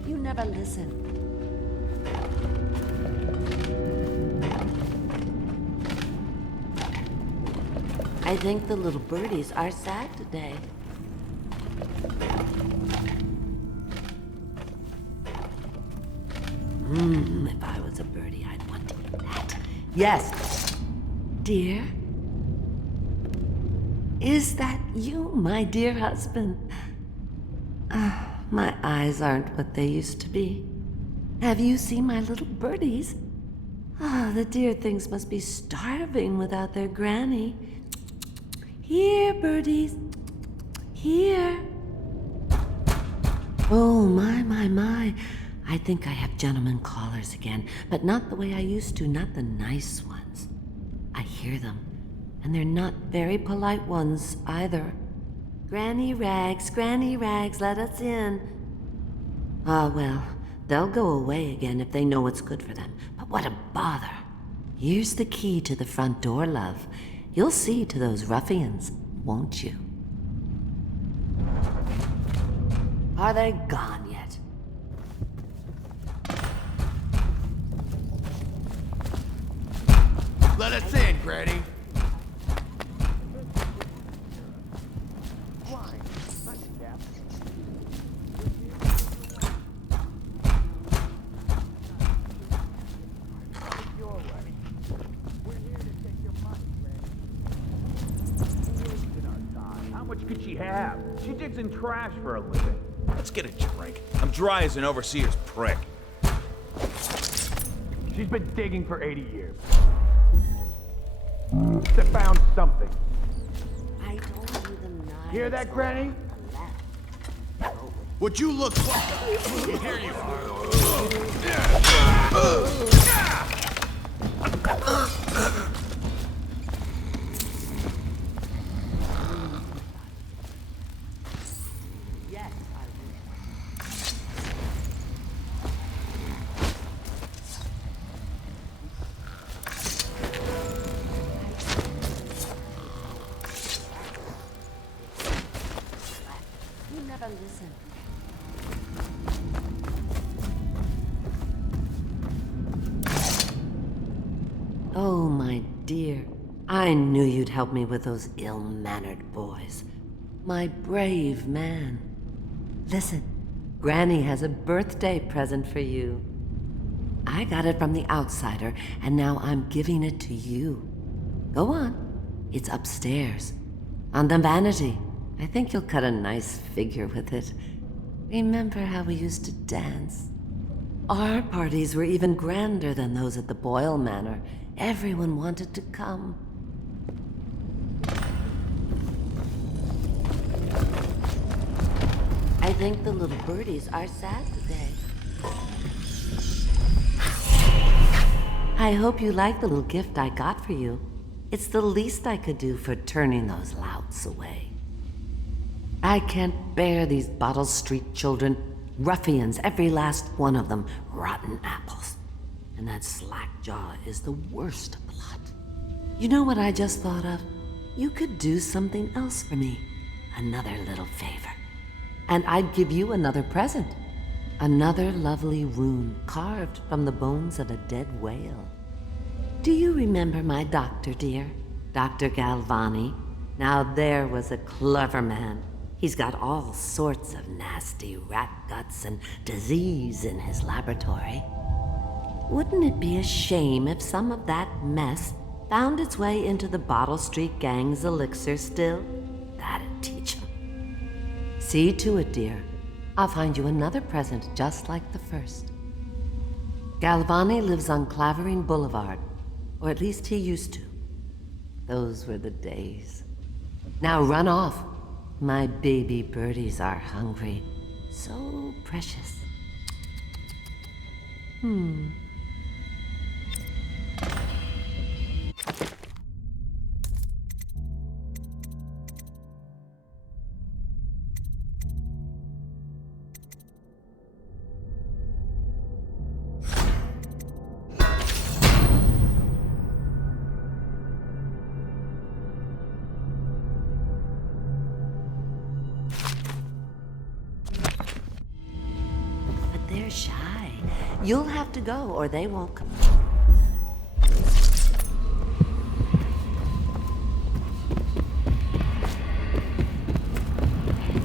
You never listen. I think the little birdies are sad today. If I was a birdie, I'd want to eat that. Yes. Dear? Is that you, my dear husband? My eyes aren't what they used to be. Have you seen my little birdies? The dear things must be starving without their granny. Here, birdies. Here. Oh, my. I think I have gentlemen callers again, but not the way I used to, not the nice ones. I hear them, and they're not very polite ones either. Granny Rags, let us in. Ah, well, they'll go away again if they know what's good for them. But what a bother. Here's the key to the front door, love. You'll see to those ruffians, won't you? Are they gone yet? Let us in, Granny. How much could she have? She digs in trash for a living. Let's get a drink. I'm dry as an overseer's prick. She's been digging for 80 years. They found something. I told you the knives. Hear that, Granny? Would you look? Here you are. dear. I knew you'd help me with those ill-mannered boys. My brave man. Listen, Granny has a birthday present for you. I got it from the outsider, and now I'm giving it to you. Go on. It's upstairs. On the vanity. I think you'll cut a nice figure with it. Remember how we used to dance? Our parties were even grander than those at the Boyle Manor. Everyone wanted to come. I think the little birdies are sad today. I hope you like the little gift I got for you. It's the least I could do for turning those louts away. I can't bear these Bottle Street children. Ruffians, every last one of them. Rotten apples. And that slack-jaw is the worst of the lot. You know what I just thought of? You could do something else for me. Another little favor. And I'd give you another present. Another lovely rune carved from the bones of a dead whale. Do you remember my doctor, dear? Dr. Galvani? Now there was a clever man. He's got all sorts of nasty rat guts and disease in his laboratory. Wouldn't it be a shame if some of that mess found its way into the Bottle Street Gang's elixir still? That'd teach him. See to it, dear. I'll find you another present just like the first. Galvani lives on Clavering Boulevard, or at least he used to. Those were the days. Now run off. My baby birdies are hungry. So precious. They're shy. You'll have to go, or they won't come.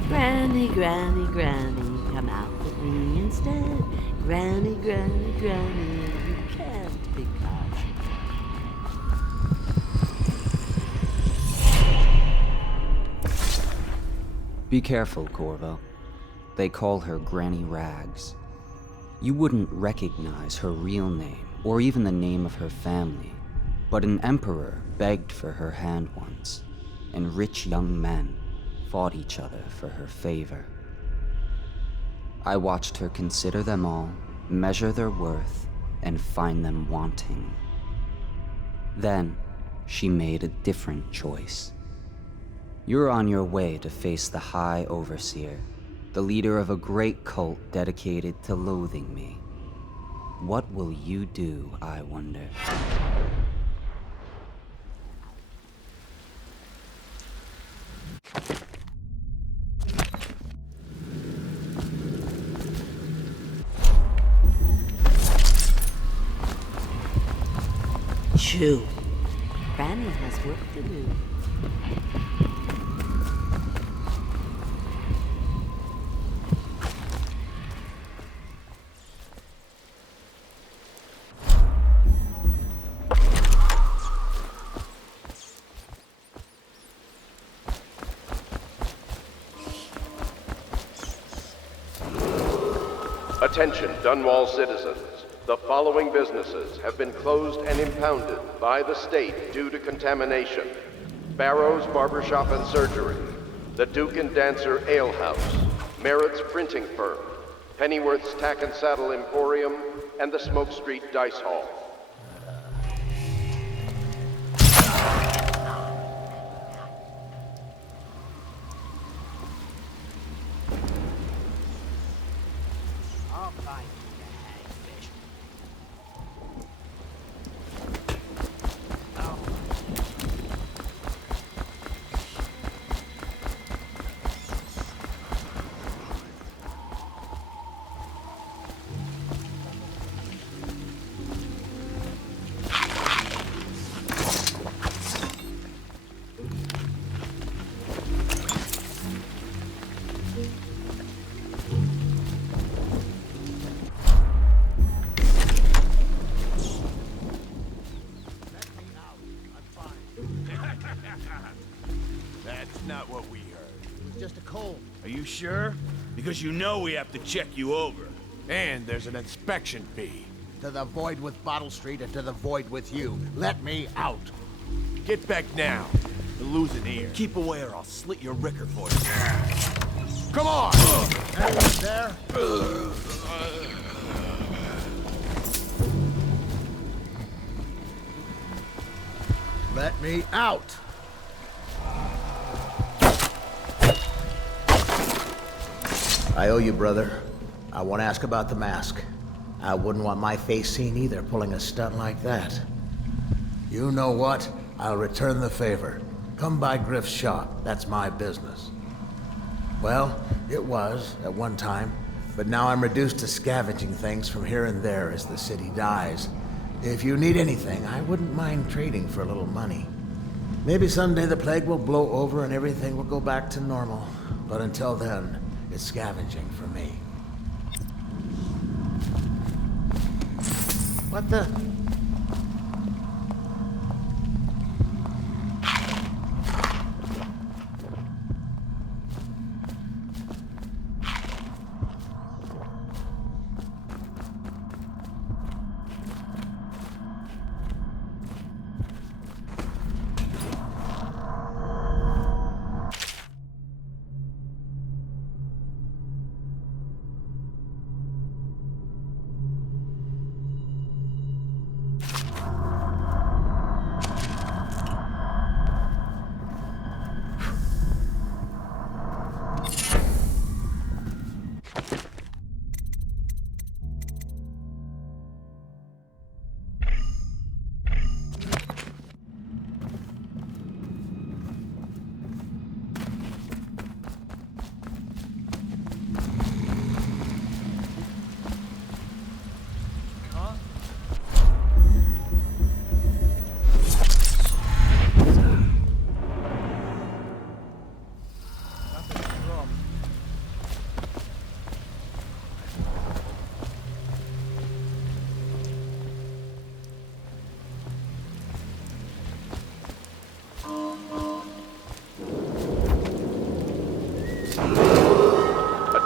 Granny, Granny, Granny, come out with me instead. Granny, Granny, Granny, you can't be caught. Be careful, Corvo. They call her Granny Rags. You wouldn't recognize her real name, or even the name of her family, but an emperor begged for her hand once, and rich young men fought each other for her favor. I watched her consider them all, measure their worth, and find them wanting. Then, she made a different choice. You're on your way to face the High Overseer, the leader of a great cult dedicated to loathing me. What will you do, I wonder? Chew. Granny has work to do. Attention, Dunwall citizens. The following businesses have been closed and impounded by the state due to contamination. Barrow's Barbershop and Surgery, the Duke and Dancer Ale House, Merritt's Printing Firm, Pennyworth's Tack and Saddle Emporium, and the Smoke Street Dice Hall. sure? Because you know we have to check you over. And there's an inspection fee. To the void with Bottle Street and to the void with you. Let me out. Get back now. You'll lose an ear. Keep away or I'll slit your ricker for you. Come on! Anyone there? Let me out! I owe you, brother. I won't ask about the mask. I wouldn't want my face seen either, pulling a stunt like that. You know what? I'll return the favor. Come by Griff's shop. That's my business. Well, it was, at one time, but now I'm reduced to scavenging things from here and there as the city dies. If you need anything, I wouldn't mind trading for a little money. Maybe someday the plague will blow over and everything will go back to normal. But until then, it's scavenging for me. What the?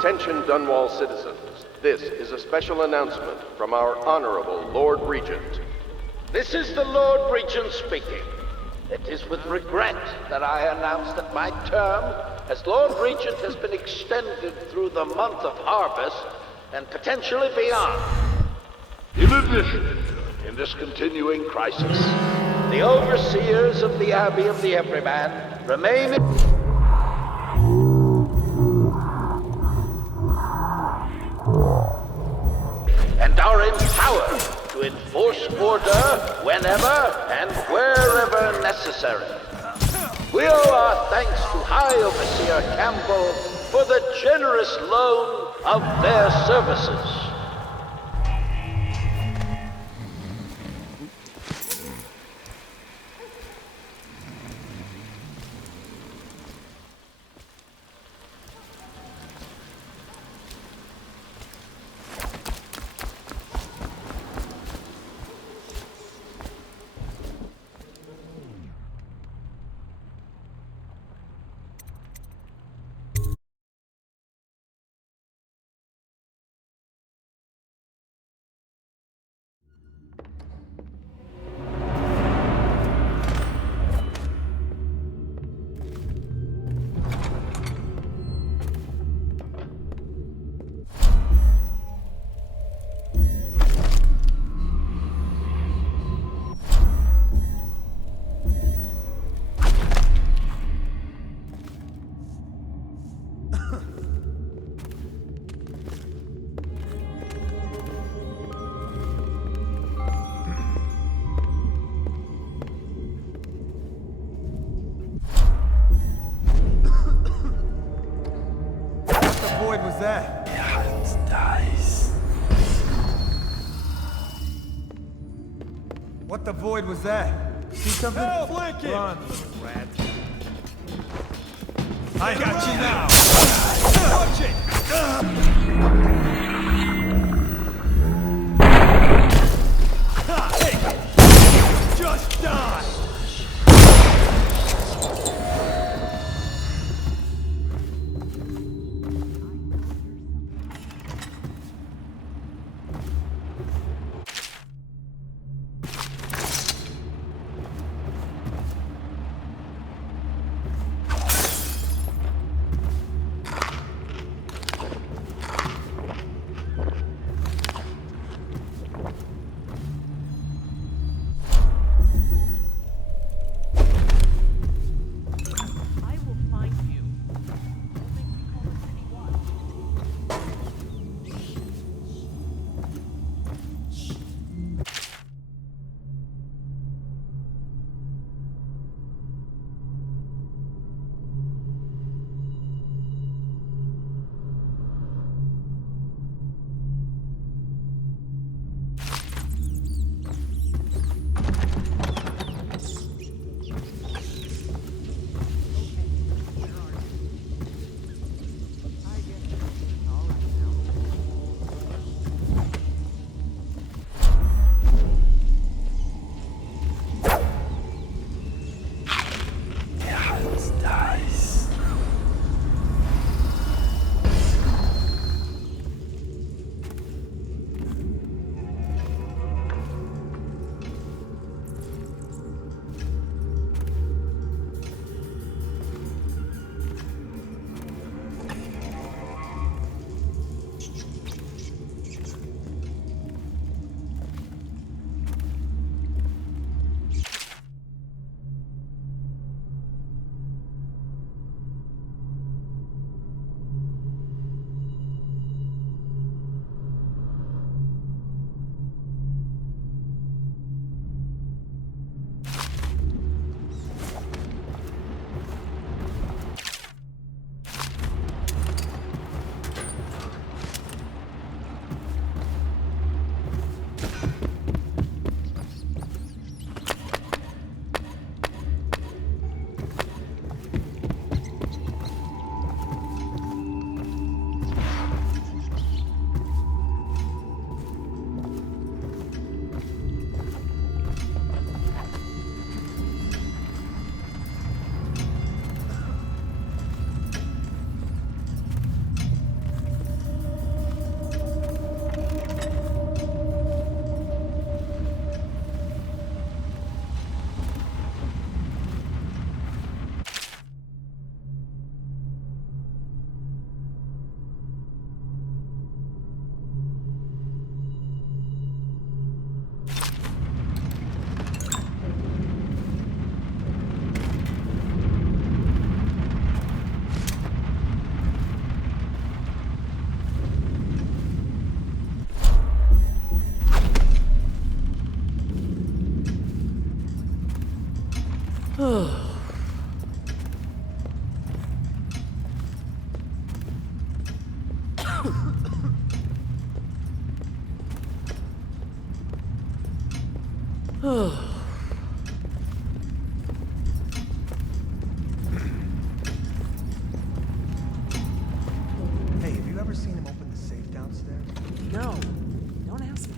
Attention Dunwall citizens. This is a special announcement from our Honorable Lord Regent. This is the Lord Regent speaking. It is with regret that I announce that my term as Lord Regent has been extended through the month of harvest and potentially beyond. In addition, in this continuing crisis, the overseers of the Abbey of the Everyman remain and are empowered to enforce order whenever and wherever necessary. We owe our thanks to High Overseer Campbell for the generous loan of their services. What was that? Your heart dies. What the void was that? See something? Help! Flanking! Run, rat. I got you now! Watch it! Hey! Just die! Hey, have you ever seen him open the safe downstairs? No, don't ask me.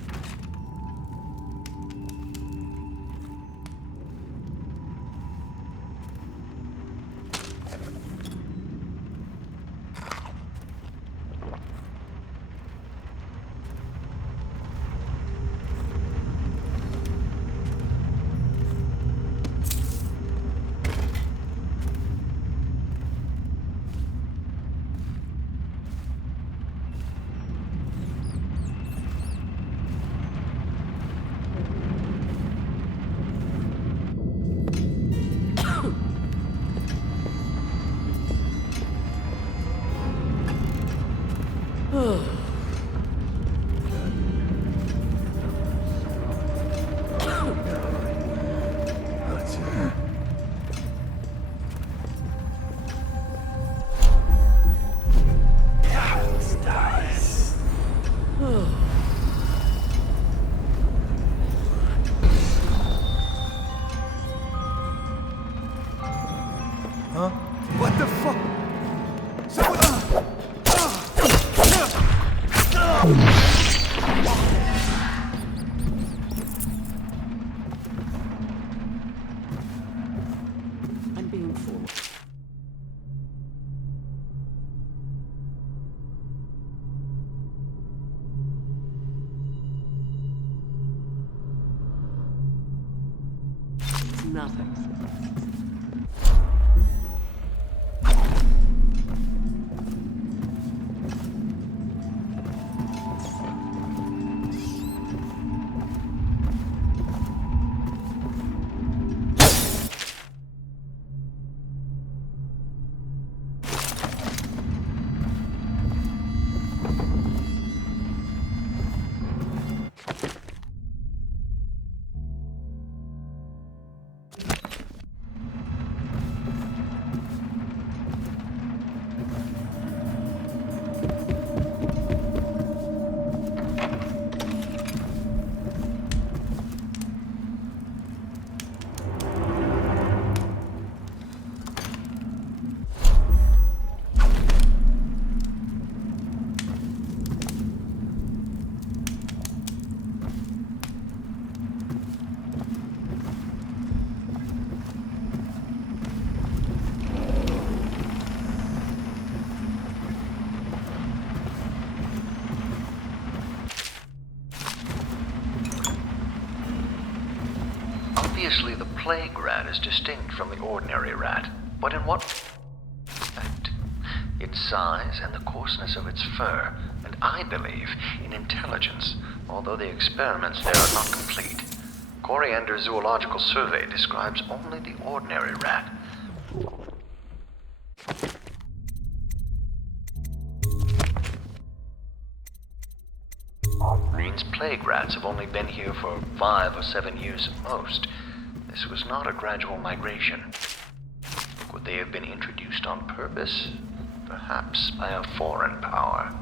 Huh? What the fuck? I'm being fooled. It's nothing. Obviously, the plague rat is distinct from the ordinary rat, but in what respect? Its size and the coarseness of its fur, and I believe in intelligence, although the experiments there are not complete. Coriander's zoological survey describes only the ordinary rat. Means plague rats have only been here for 5 or 7 years at most. This was not a gradual migration. Could they have been introduced on purpose? Perhaps by a foreign power.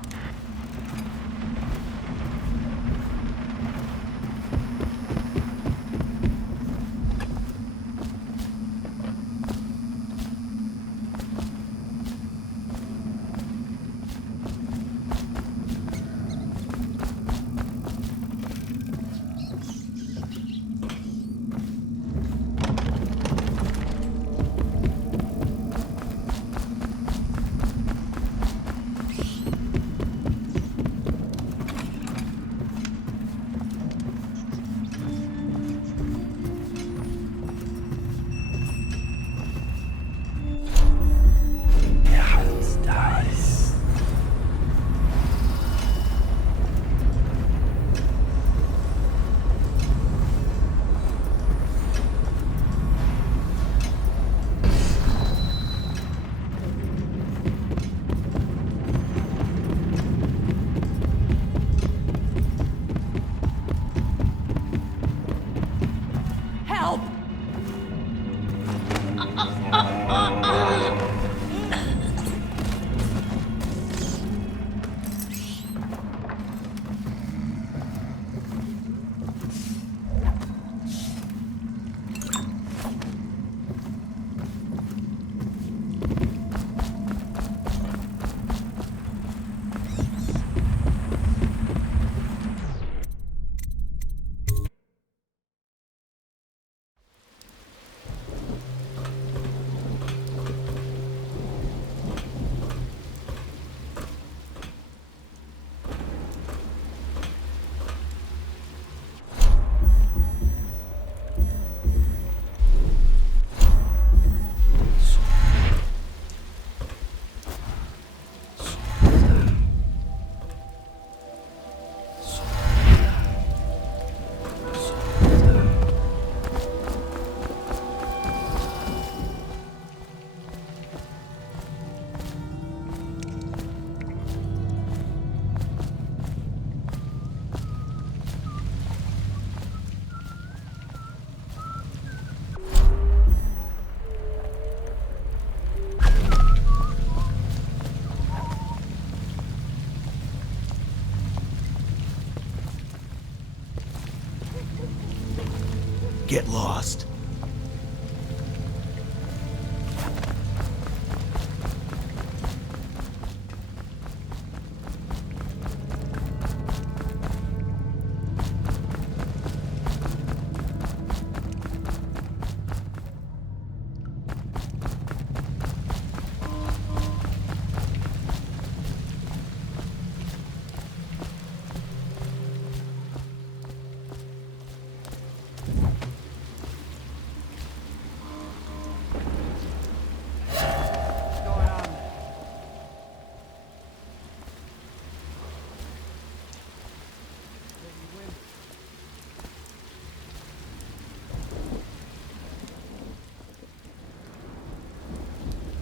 Get lost.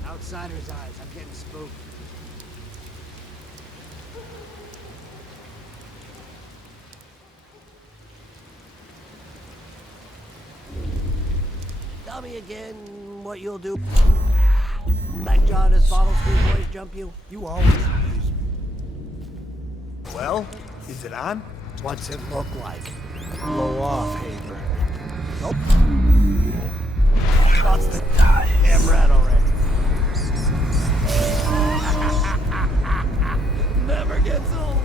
Outsider's eyes. I'm getting spooked. Tell me again what you'll do. Like John as Bottle Street Boys jump you? You always amuse me. Well, is it on? What's it look like? Blow off, Haber. Nope. That's the damn rat already. Never gets old.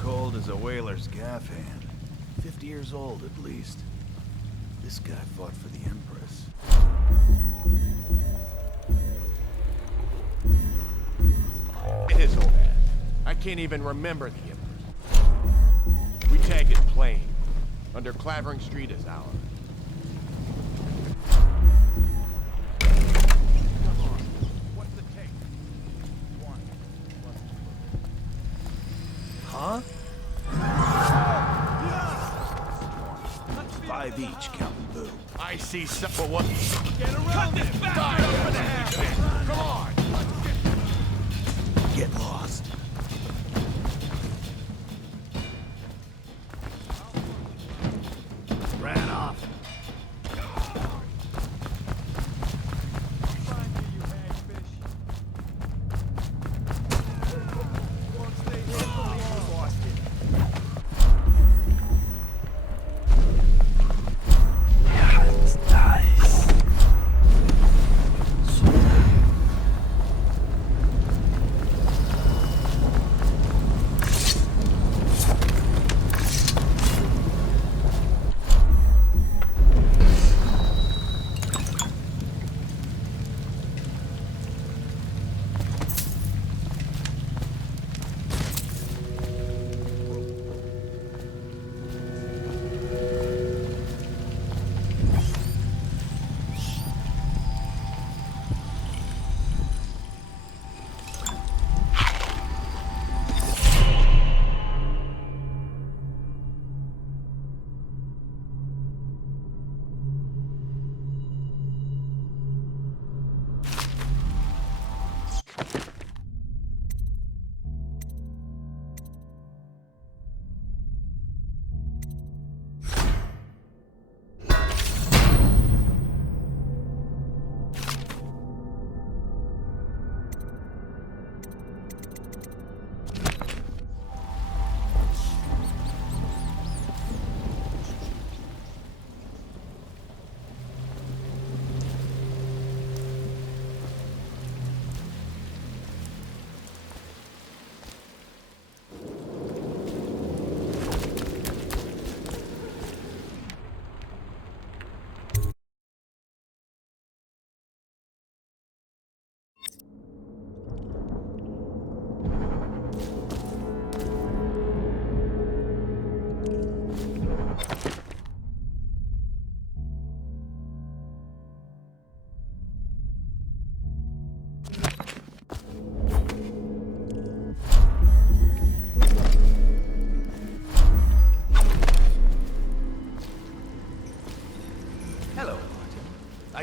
Cold as a whaler's gaff hand. 50 years old at least. This guy fought for the Empress. His old ass. I can't even remember the Empress. We take it plain. Under Clavering Street is ours. Huh? 5 each, counting boo. I see some, but what? Get around this back! Over the half then. Come on! Get lost. Ran off.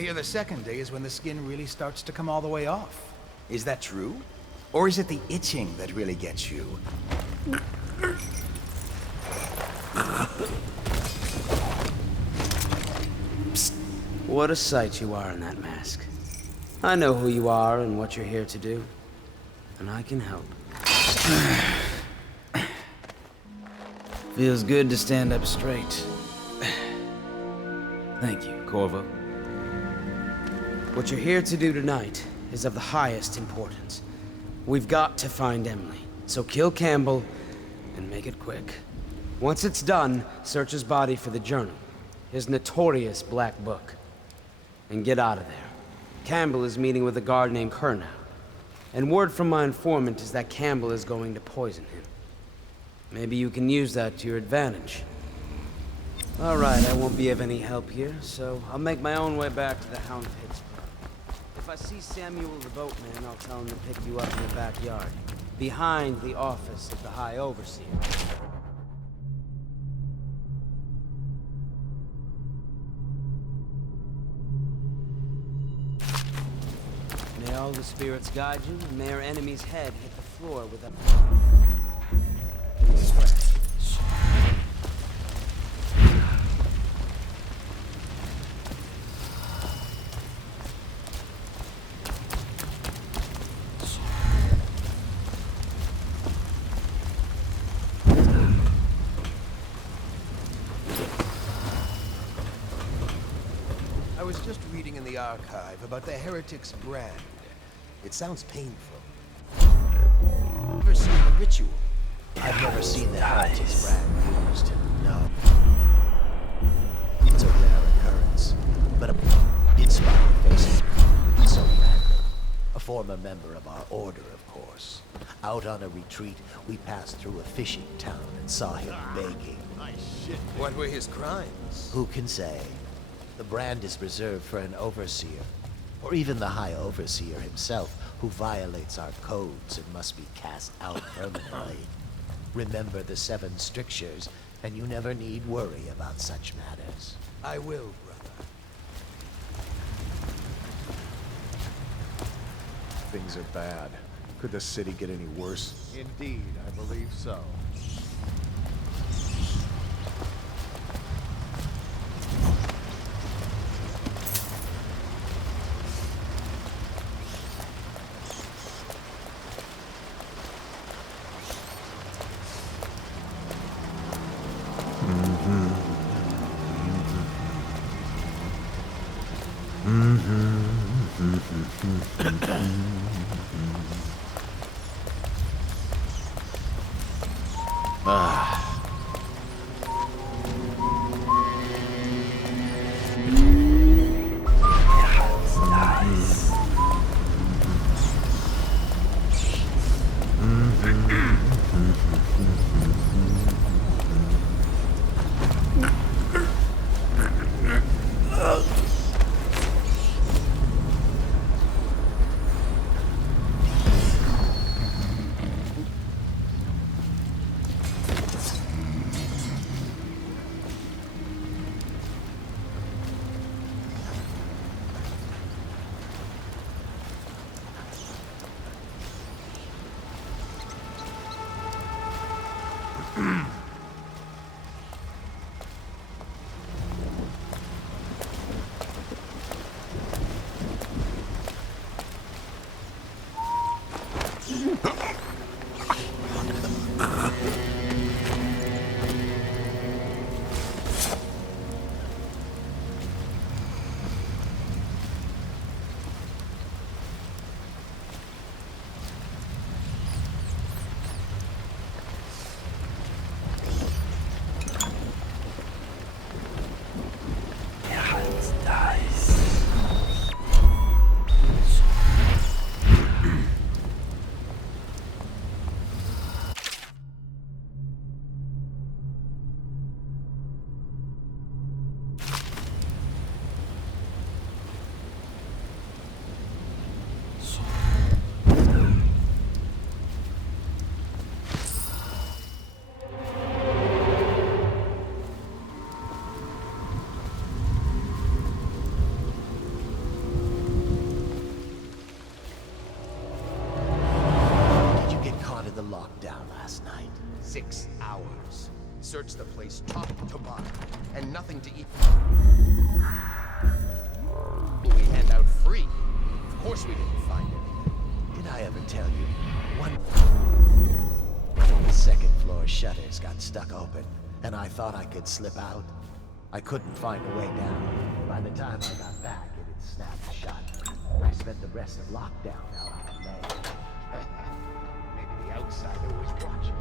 hear the second day is when the skin really starts to come all the way off. Is that true? Or is it the itching that really gets you? Psst. What a sight you are in that mask. I know who you are and what you're here to do. And I can help. Feels good to stand up straight. Thank you, Corvo. What you're here to do tonight is of the highest importance. We've got to find Emily, so kill Campbell and make it quick. Once it's done, search his body for the journal, his notorious black book, and get out of there. Campbell is meeting with a guard named Kernow, and word from my informant is that Campbell is going to poison him. Maybe you can use that to your advantage. All right, I won't be of any help here, so I'll make my own way back to the Hound Pits. If I see Samuel the boatman, I'll tell him to pick you up in the backyard, behind the office of the High Overseer. May all the spirits guide you, and may our enemy's head hit the floor with a... I was just reading in the archive about the Heretic's brand. It sounds painful. Ever seen the ritual? I've never seen the Heretic's brand used. No. It's a rare occurrence, but a inspired face so random. A former member of our order, of course. Out on a retreat, we passed through a fishing town and saw him begging. What were his crimes? Who can say? The brand is reserved for an overseer, or even the High Overseer himself, who violates our codes and must be cast out permanently. Remember the 7 strictures, and you never need worry about such matters. I will, brother. Things are bad. Could the city get any worse? Indeed, I believe so. 6 hours. Searched the place top to bottom, and nothing to eat. We hand out free. Of course we didn't find anything. Did I ever tell you? One of the second floor shutters got stuck open, and I thought I could slip out. I couldn't find a way down. By the time I got back, it had snapped shut. I spent the rest of lockdown out on May. Maybe the outsider was watching.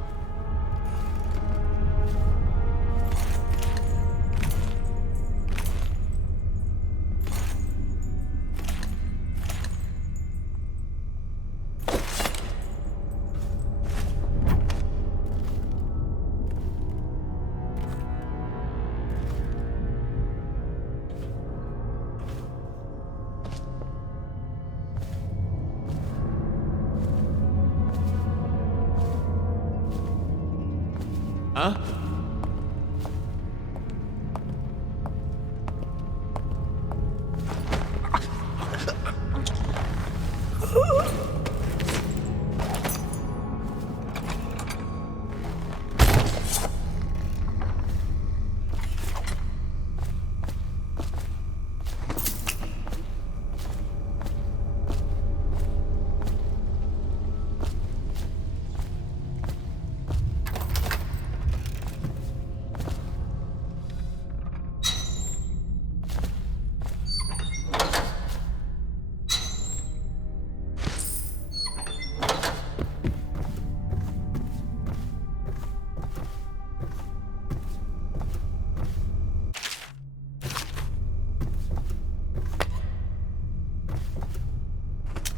Huh?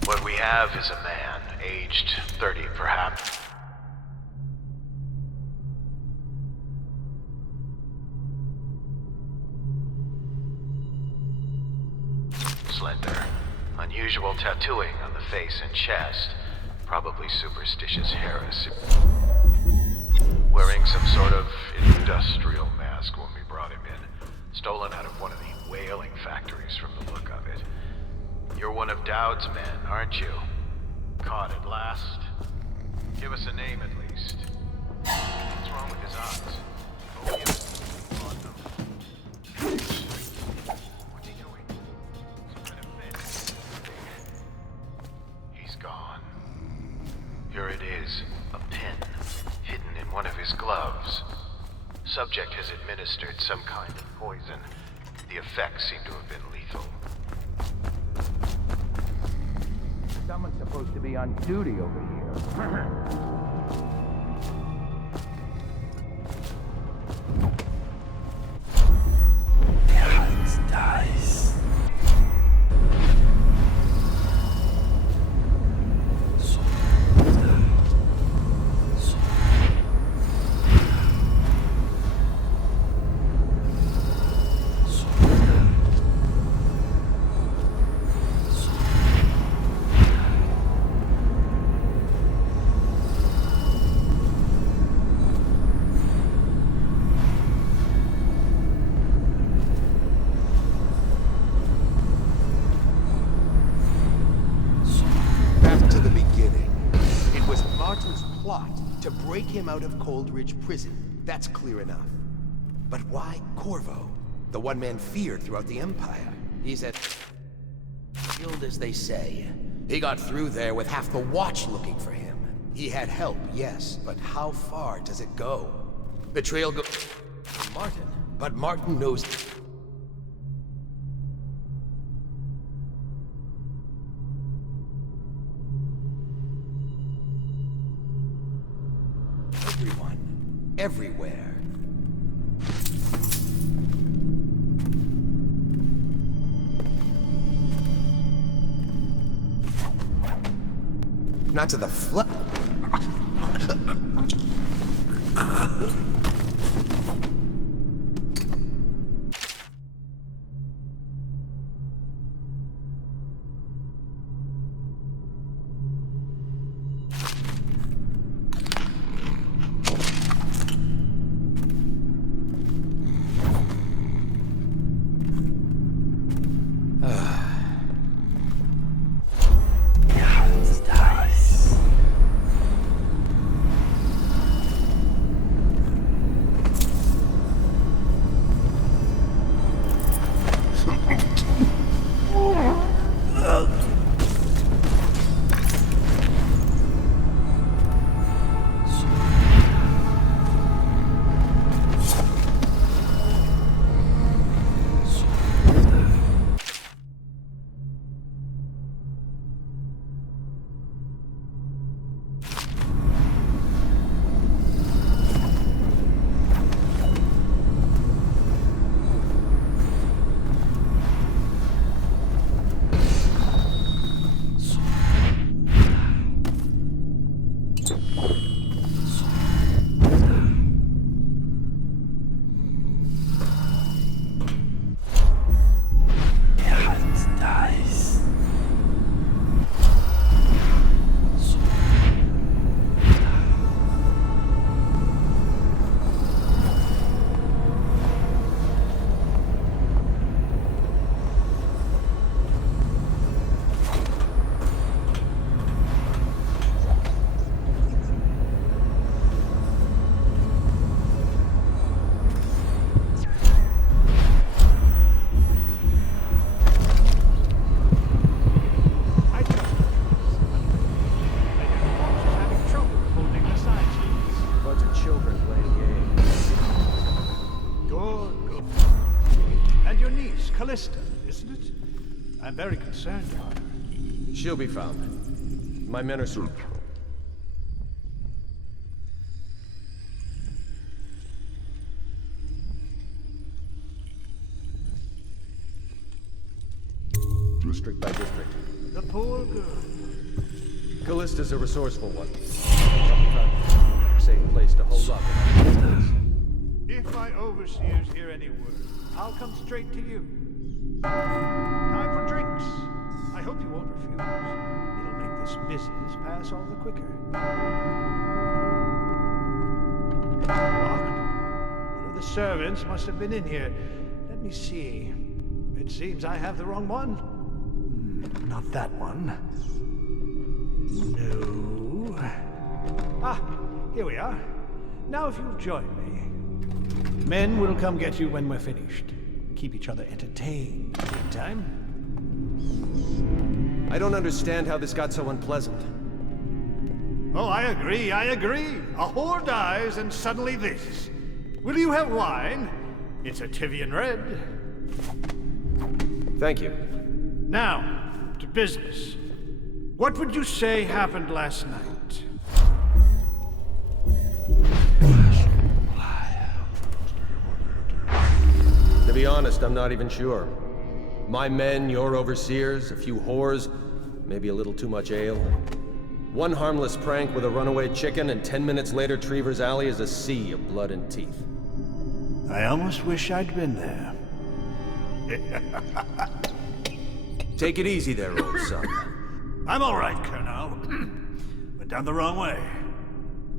What we have is a man, aged 30 perhaps. Slender. Unusual tattooing on the face and chest. Probably superstitious heresy. Wearing some sort of industrial mask when we brought him in. Stolen out of one of the whaling factories from the look of it. You're one of Dowd's men, aren't you? Caught at last? Give us a name at least. What's wrong with his eyes? Oh, yeah. On them. What's he doing? Some kind of vent. He's gone. Here it is. A pen. Hidden in one of his gloves. Subject has administered some kind of poison. The effects seem to have been lethal. Someone's supposed to be on duty over here. Dice. To break him out of Coldridge Prison, that's clear enough. But why Corvo? The one man feared throughout the Empire. He's as skilled as they say. He got through there with half the Watch looking for him. He had help, yes, but how far does it go? Betrayal go... Martin. But Martin knows... Everyone. Everywhere. Not to the flood. Callista, isn't it? I'm very concerned about her. She'll be found. My men are searching. District by district. The poor girl. Callista's a resourceful one. Safe place to hold up. If my overseers hear any word, I'll come straight to you. Time for drinks. I hope you won't refuse. It'll make this business pass all the quicker. Locked. One of the servants must have been in here. Let me see. It seems I have the wrong one. Not that one. No. Ah, here we are. Now if you'll join me. Men will come get you when we're finished. Keep each other entertained in the meantime. I don't understand how this got so unpleasant. Oh, I agree. A whore dies and suddenly this. Will you have wine? It's a Tivian Red. Thank you. Now, to business. What would you say happened last night? To be honest, I'm not even sure. My men, your overseers, a few whores, maybe a little too much ale. One harmless prank with a runaway chicken, and 10 minutes later, Trevor's Alley is a sea of blood and teeth. I almost wish I'd been there. Take it easy there, old son. I'm all right, Colonel. Went down the wrong way.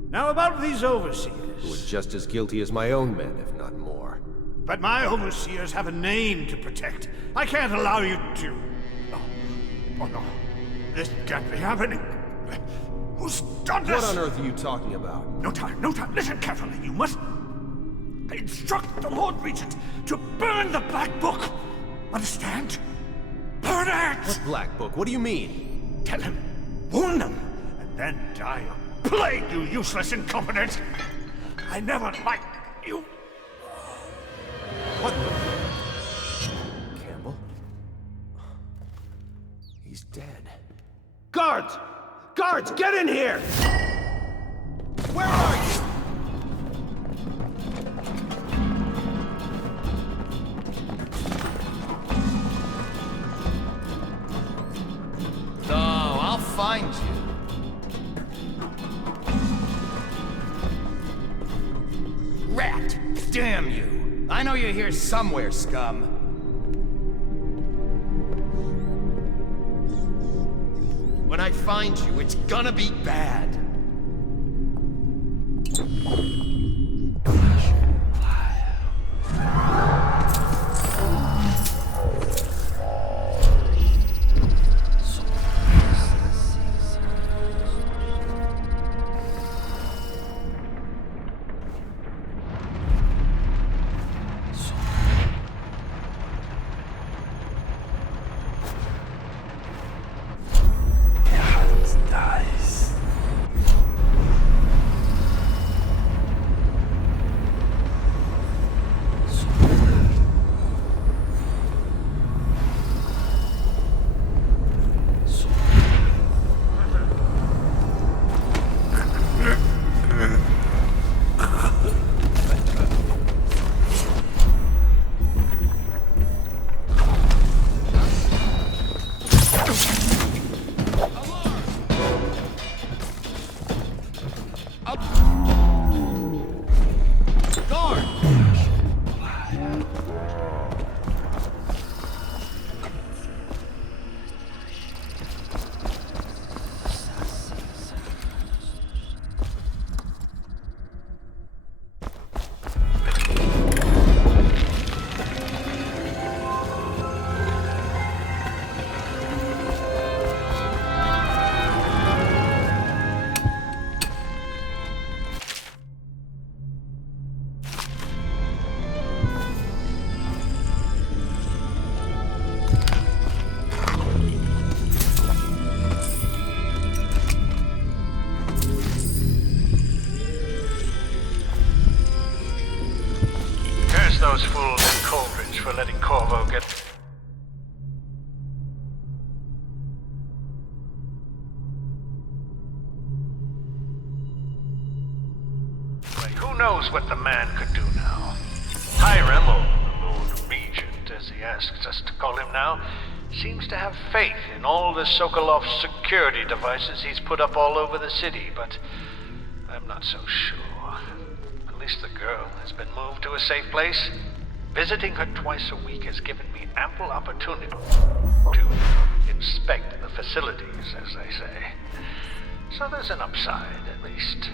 Now about these overseers. Who are just as guilty as my own men, if not more. But my overseers have a name to protect. I can't allow you to... Oh no. This can't be happening. Who's done this? What on earth are you talking about? No time. Listen carefully. You must instruct the Lord Regent to burn the Black Book. Understand? Burn it! What Black Book? What do you mean? Tell him. Warn them. And then die a plague, you useless incompetent. I never liked you. What the... Campbell? He's dead. Guards! Guards, get in here! Where are you? No, I'll find you. Rat! Damn you! I know you're here somewhere, scum. When I find you, it's gonna be bad. for letting Corvo get... Who knows what the man could do now? Hiram, or the Lord Regent, as he asks us to call him now, seems to have faith in all the Sokolov security devices he's put up all over the city, but I'm not so sure. At least the girl has been moved to a safe place. Visiting her twice a week has given me ample opportunity to inspect the facilities, as they say. So there's an upside, at least.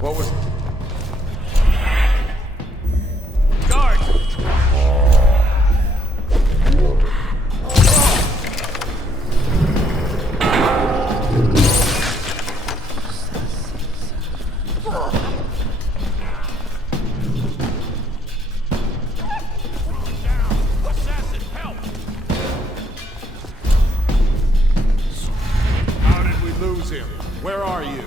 What was... How did we lose him? Where are you?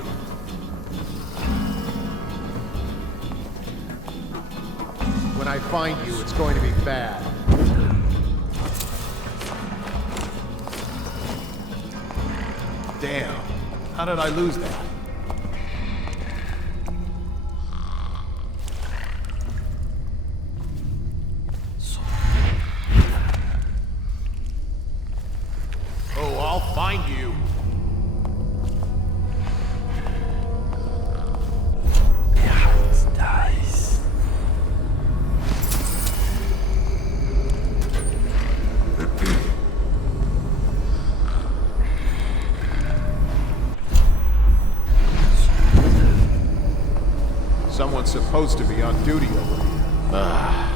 When I find you, it's going to be bad. Damn. How did I lose that? Oh, I'll find you. Someone's supposed to be on duty over here.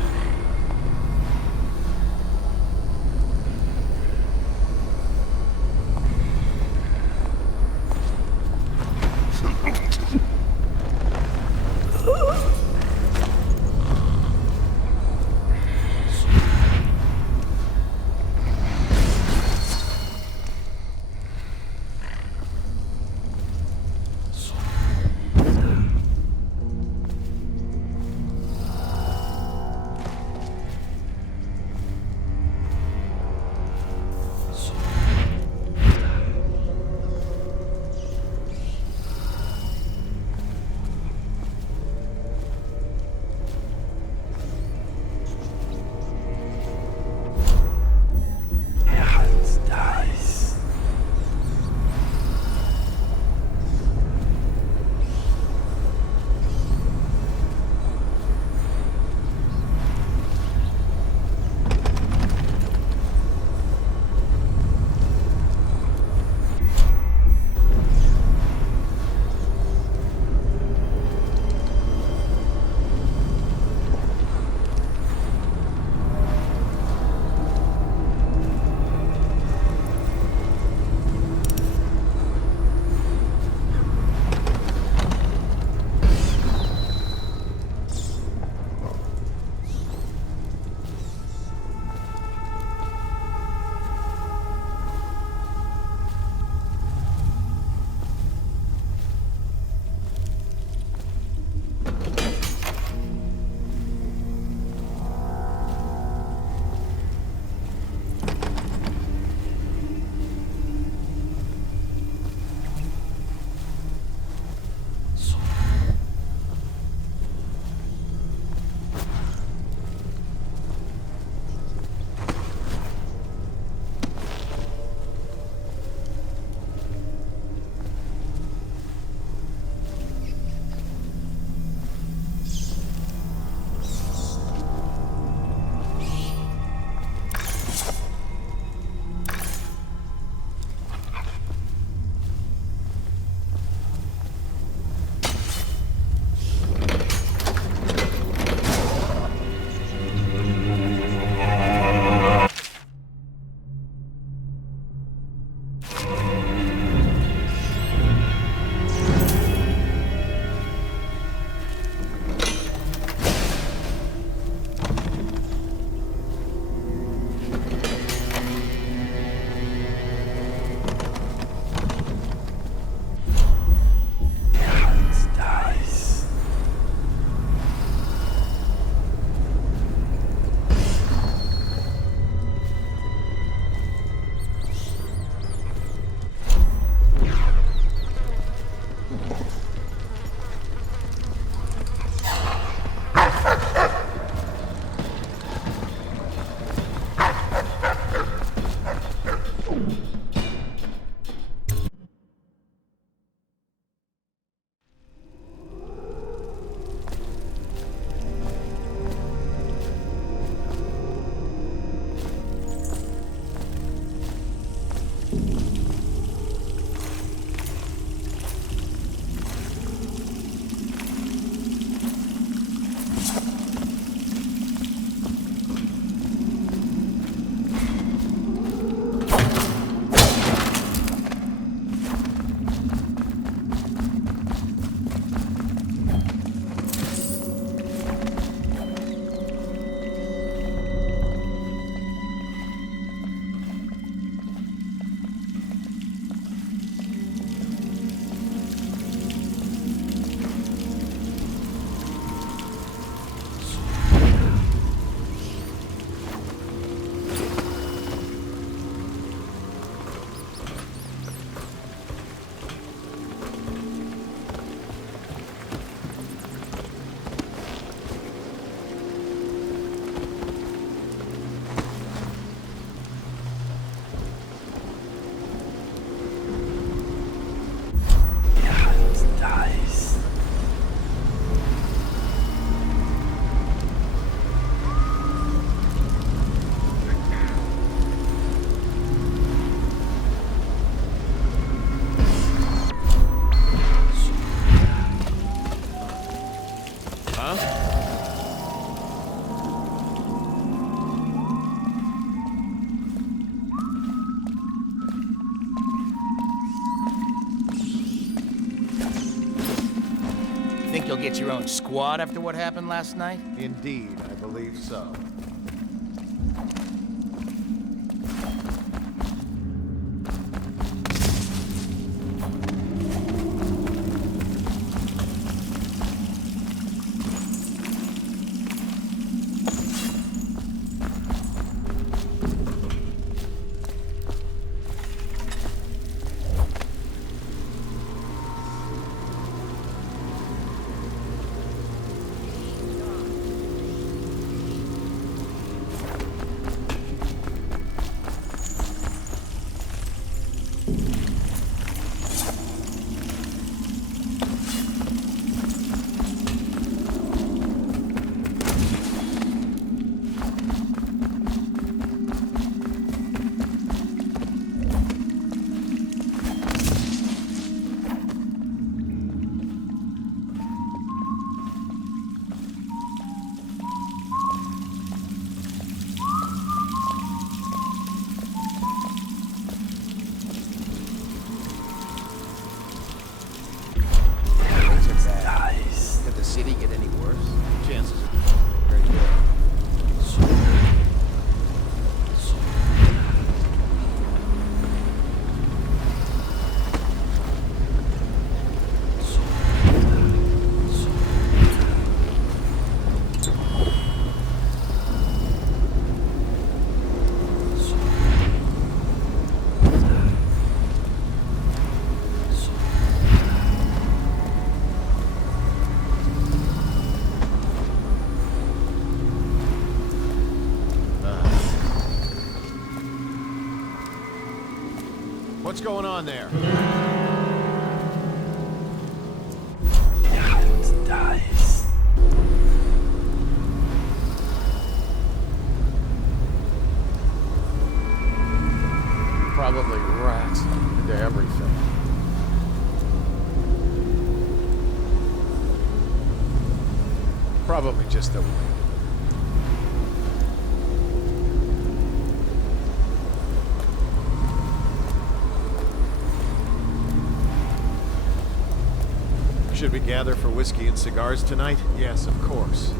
get your own squad after what happened last night? Indeed, I believe so. Could the city get any worse? Chances are very good. What's going on there? Dies. Probably rats into everything. Probably just the wind. Should we gather for whiskey and cigars tonight? Yes, of course.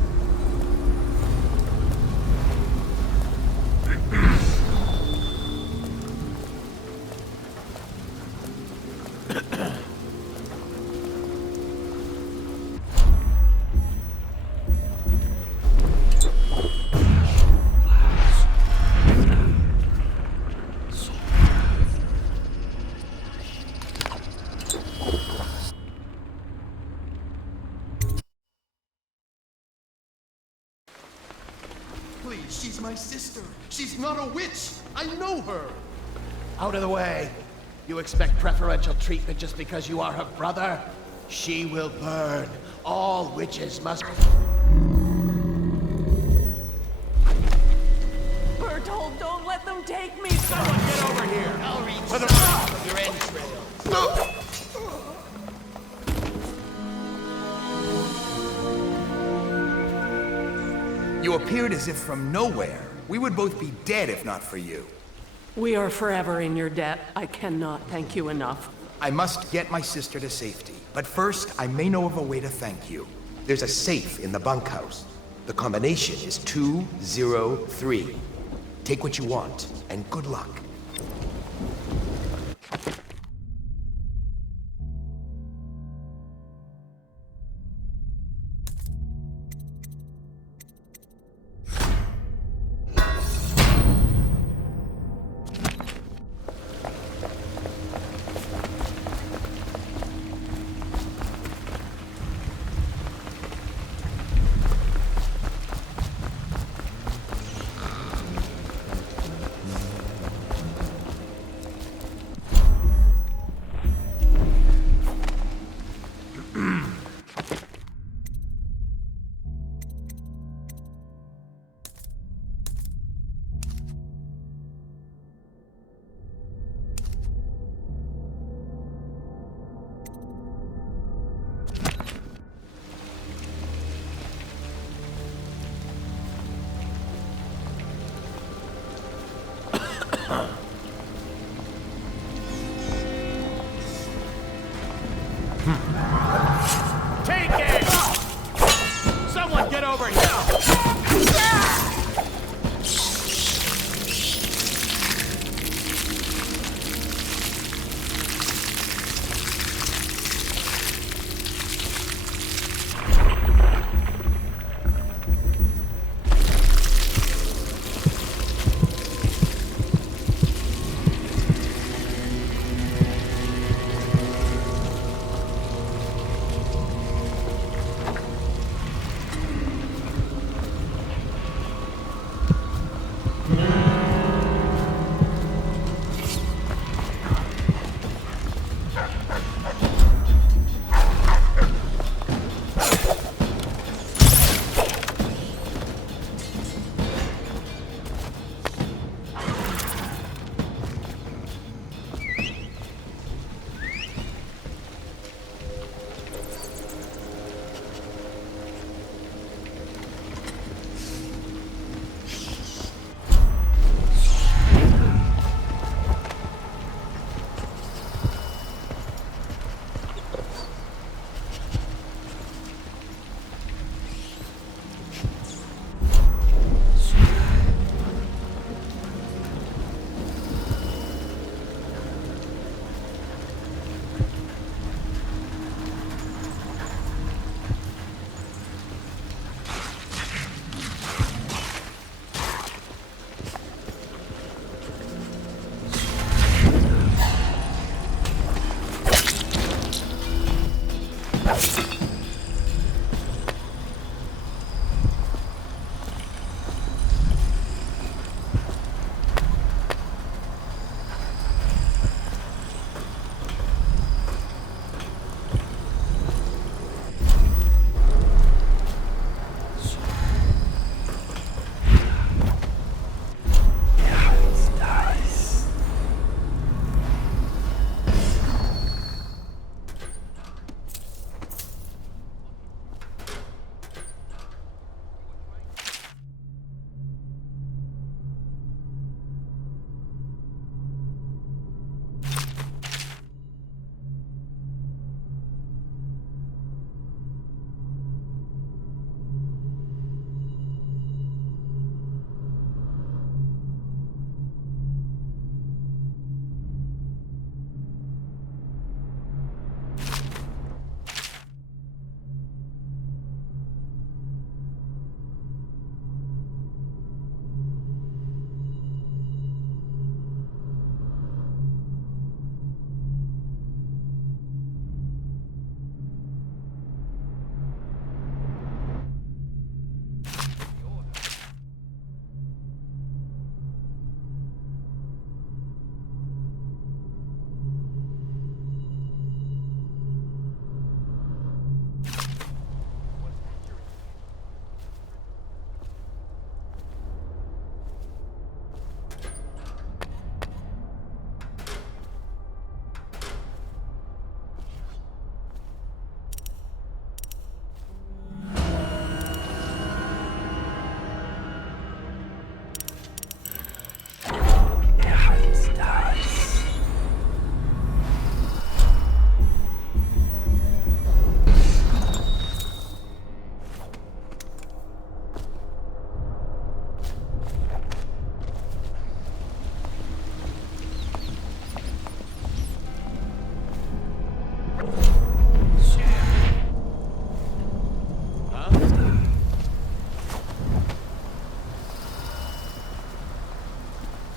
Please, she's my sister. She's not a witch. I know her. Out of the way. You expect preferential treatment just because you are her brother? She will burn. All witches must... Bertold, don't let them take me! Someone get over here! I'll reach for the top of your entrails. You appeared as if from nowhere. We would both be dead if not for you. We are forever in your debt. I cannot thank you enough. I must get my sister to safety. But first, I may know of a way to thank you. There's a safe in the bunkhouse. The combination is 203. Take what you want, and good luck. Take it! over here!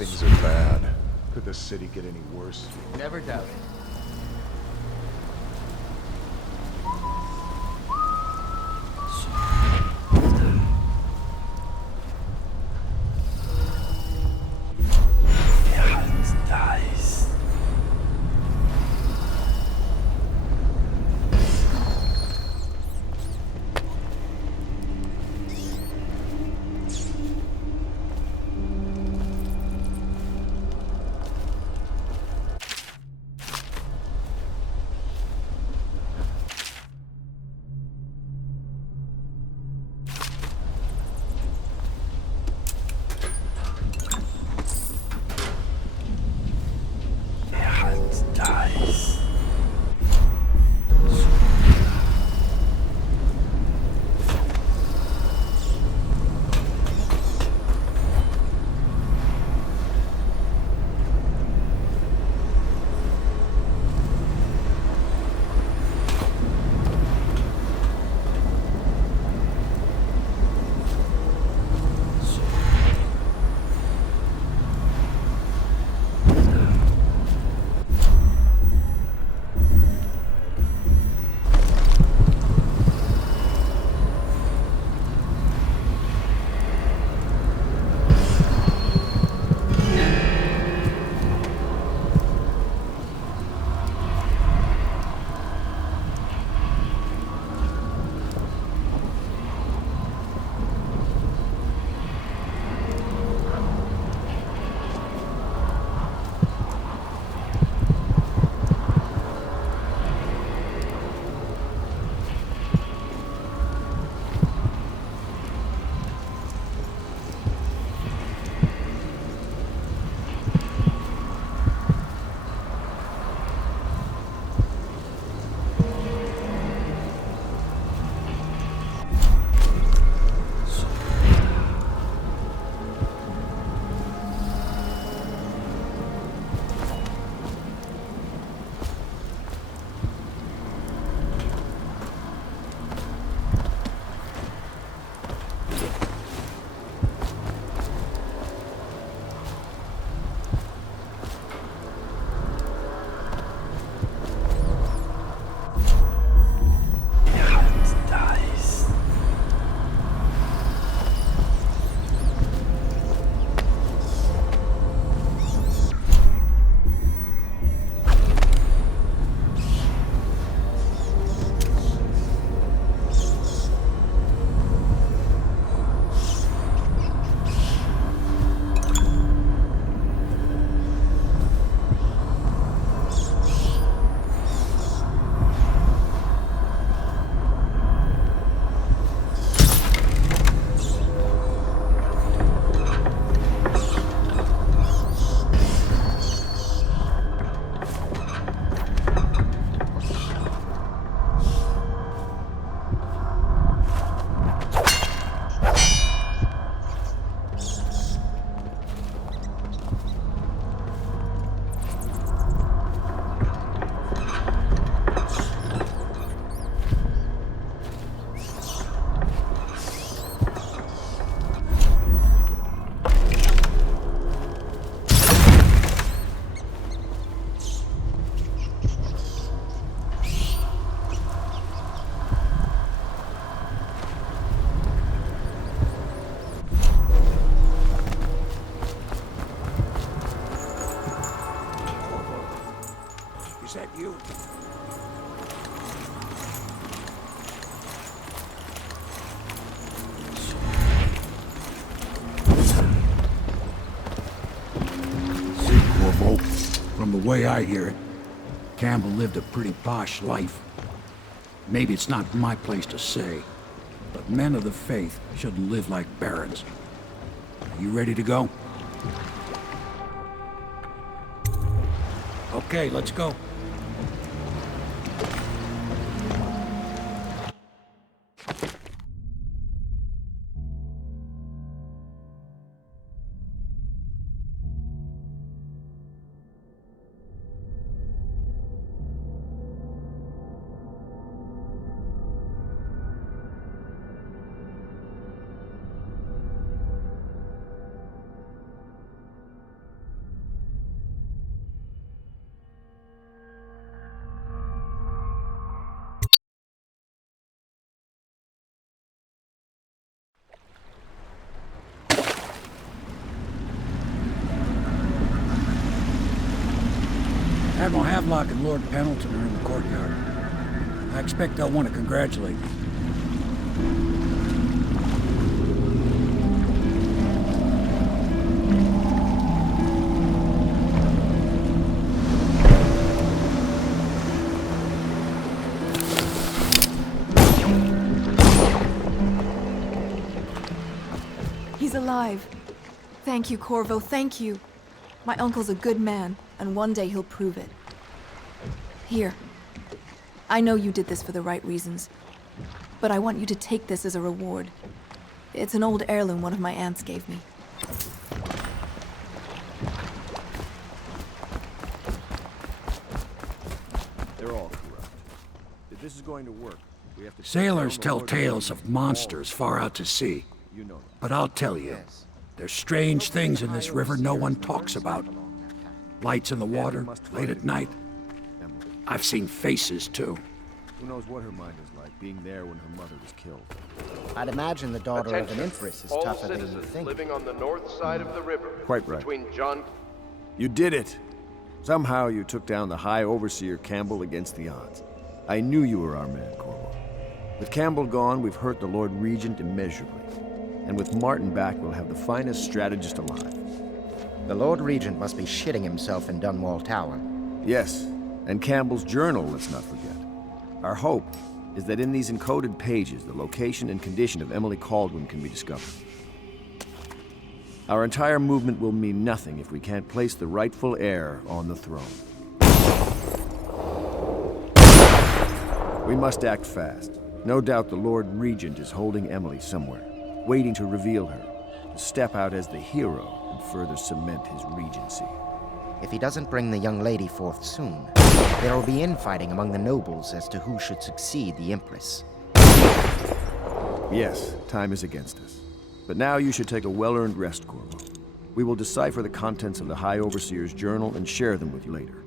Things are bad. Could the city get any worse? Never doubt it. you. See, Corvo, from the way I hear it, Campbell lived a pretty posh life. Maybe it's not my place to say, but men of the faith shouldn't live like barons. Are you ready to go? Okay, let's go. Admiral Havelock and Lord Pendleton are in the courtyard. I expect they'll want to congratulate me. He's alive. Thank you, Corvo, thank you. My uncle's a good man, and one day he'll prove it. Here. I know you did this for the right reasons, but I want you to take this as a reward. It's an old heirloom one of my aunts gave me. They're all corrupt. If this is going to work, we have to... Sailors tell tales of monsters far out to sea. But I'll tell you, there's strange things in this river no one talks about. Lights in the water, late at night. I've seen faces, too. Who knows what her mind is like, being there when her mother was killed. I'd imagine the daughter of an empress is all tougher than you citizens think. living on the north side of the river. Quite right. Between John... You did it! Somehow you took down the High Overseer Campbell against the odds. I knew you were our man, Corvo. With Campbell gone, we've hurt the Lord Regent immeasurably. And with Martin back, we'll have the finest strategist alive. The Lord Regent must be shitting himself in Dunwall Tower. Yes, and Campbell's journal, let's not forget. Our hope is that in these encoded pages, the location and condition of Emily Kaldwin can be discovered. Our entire movement will mean nothing if we can't place the rightful heir on the throne. We must act fast. No doubt the Lord Regent is holding Emily somewhere, waiting to reveal her, to step out as the hero and further cement his regency. If he doesn't bring the young lady forth soon, there will be infighting among the nobles as to who should succeed the Empress. Yes, time is against us. But now you should take a well-earned rest, Corvo. We will decipher the contents of the High Overseer's journal and share them with you later.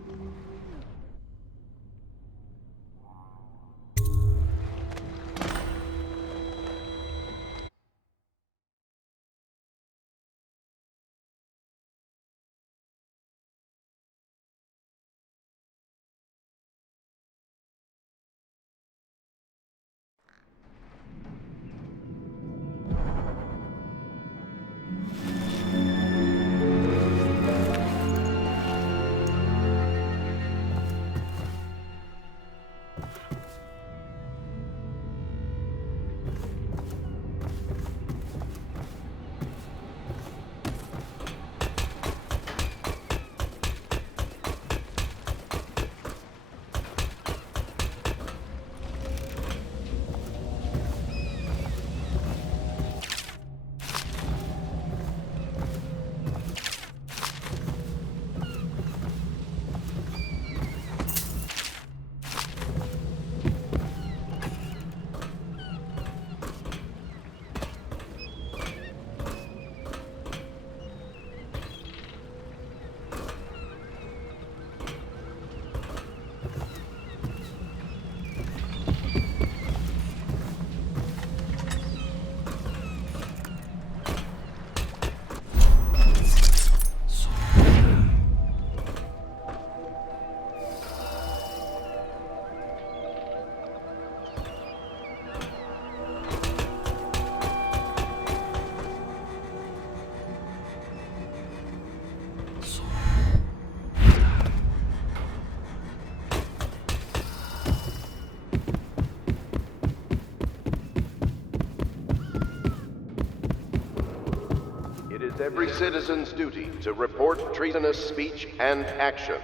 It is every citizen's duty to report treasonous speech and actions.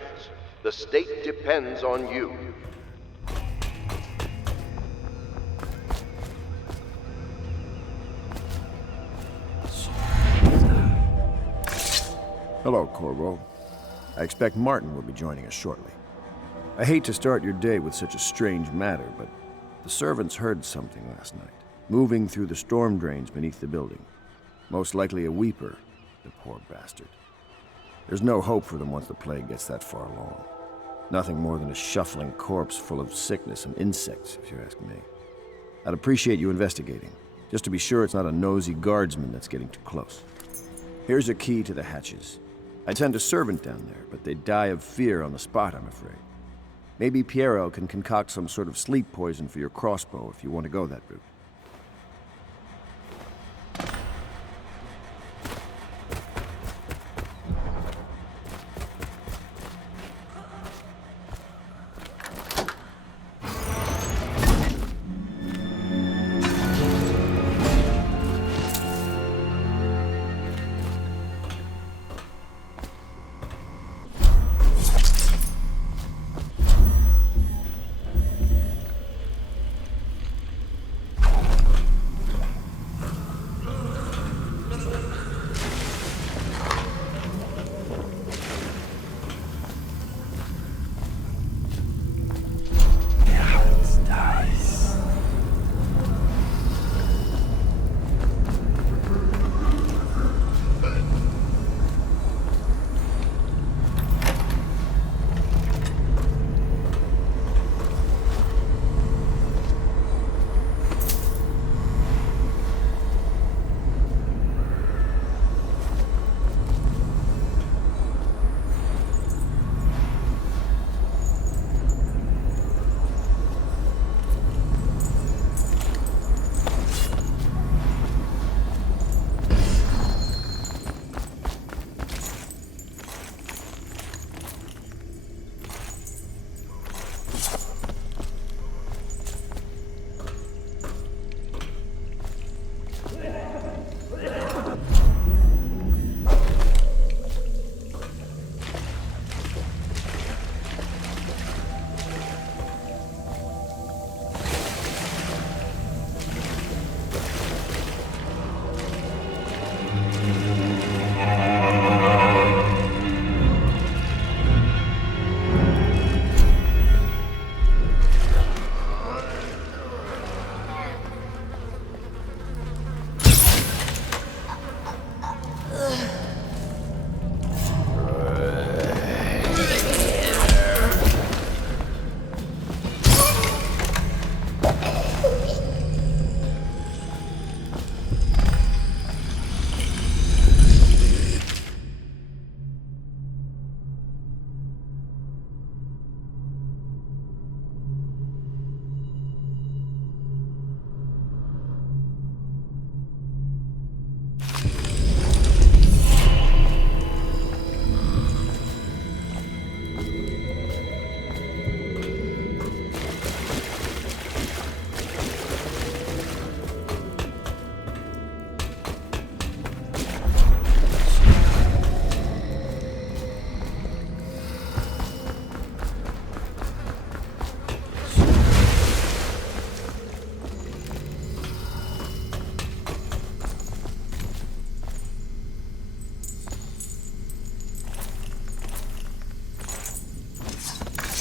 The state depends on you. Hello, Corvo. I expect Martin will be joining us shortly. I hate to start your day with such a strange matter, but the servants heard something last night, moving through the storm drains beneath the building. Most likely a weeper, the poor bastard. There's no hope for them once the plague gets that far along. Nothing more than a shuffling corpse full of sickness and insects, if you ask me. I'd appreciate you investigating, just to be sure it's not a nosy guardsman that's getting too close. Here's a key to the hatches. I'd send a servant down there, but they'd die of fear on the spot, I'm afraid. Maybe Piero can concoct some sort of sleep poison for your crossbow if you want to go that route.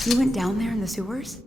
You went down there in the sewers?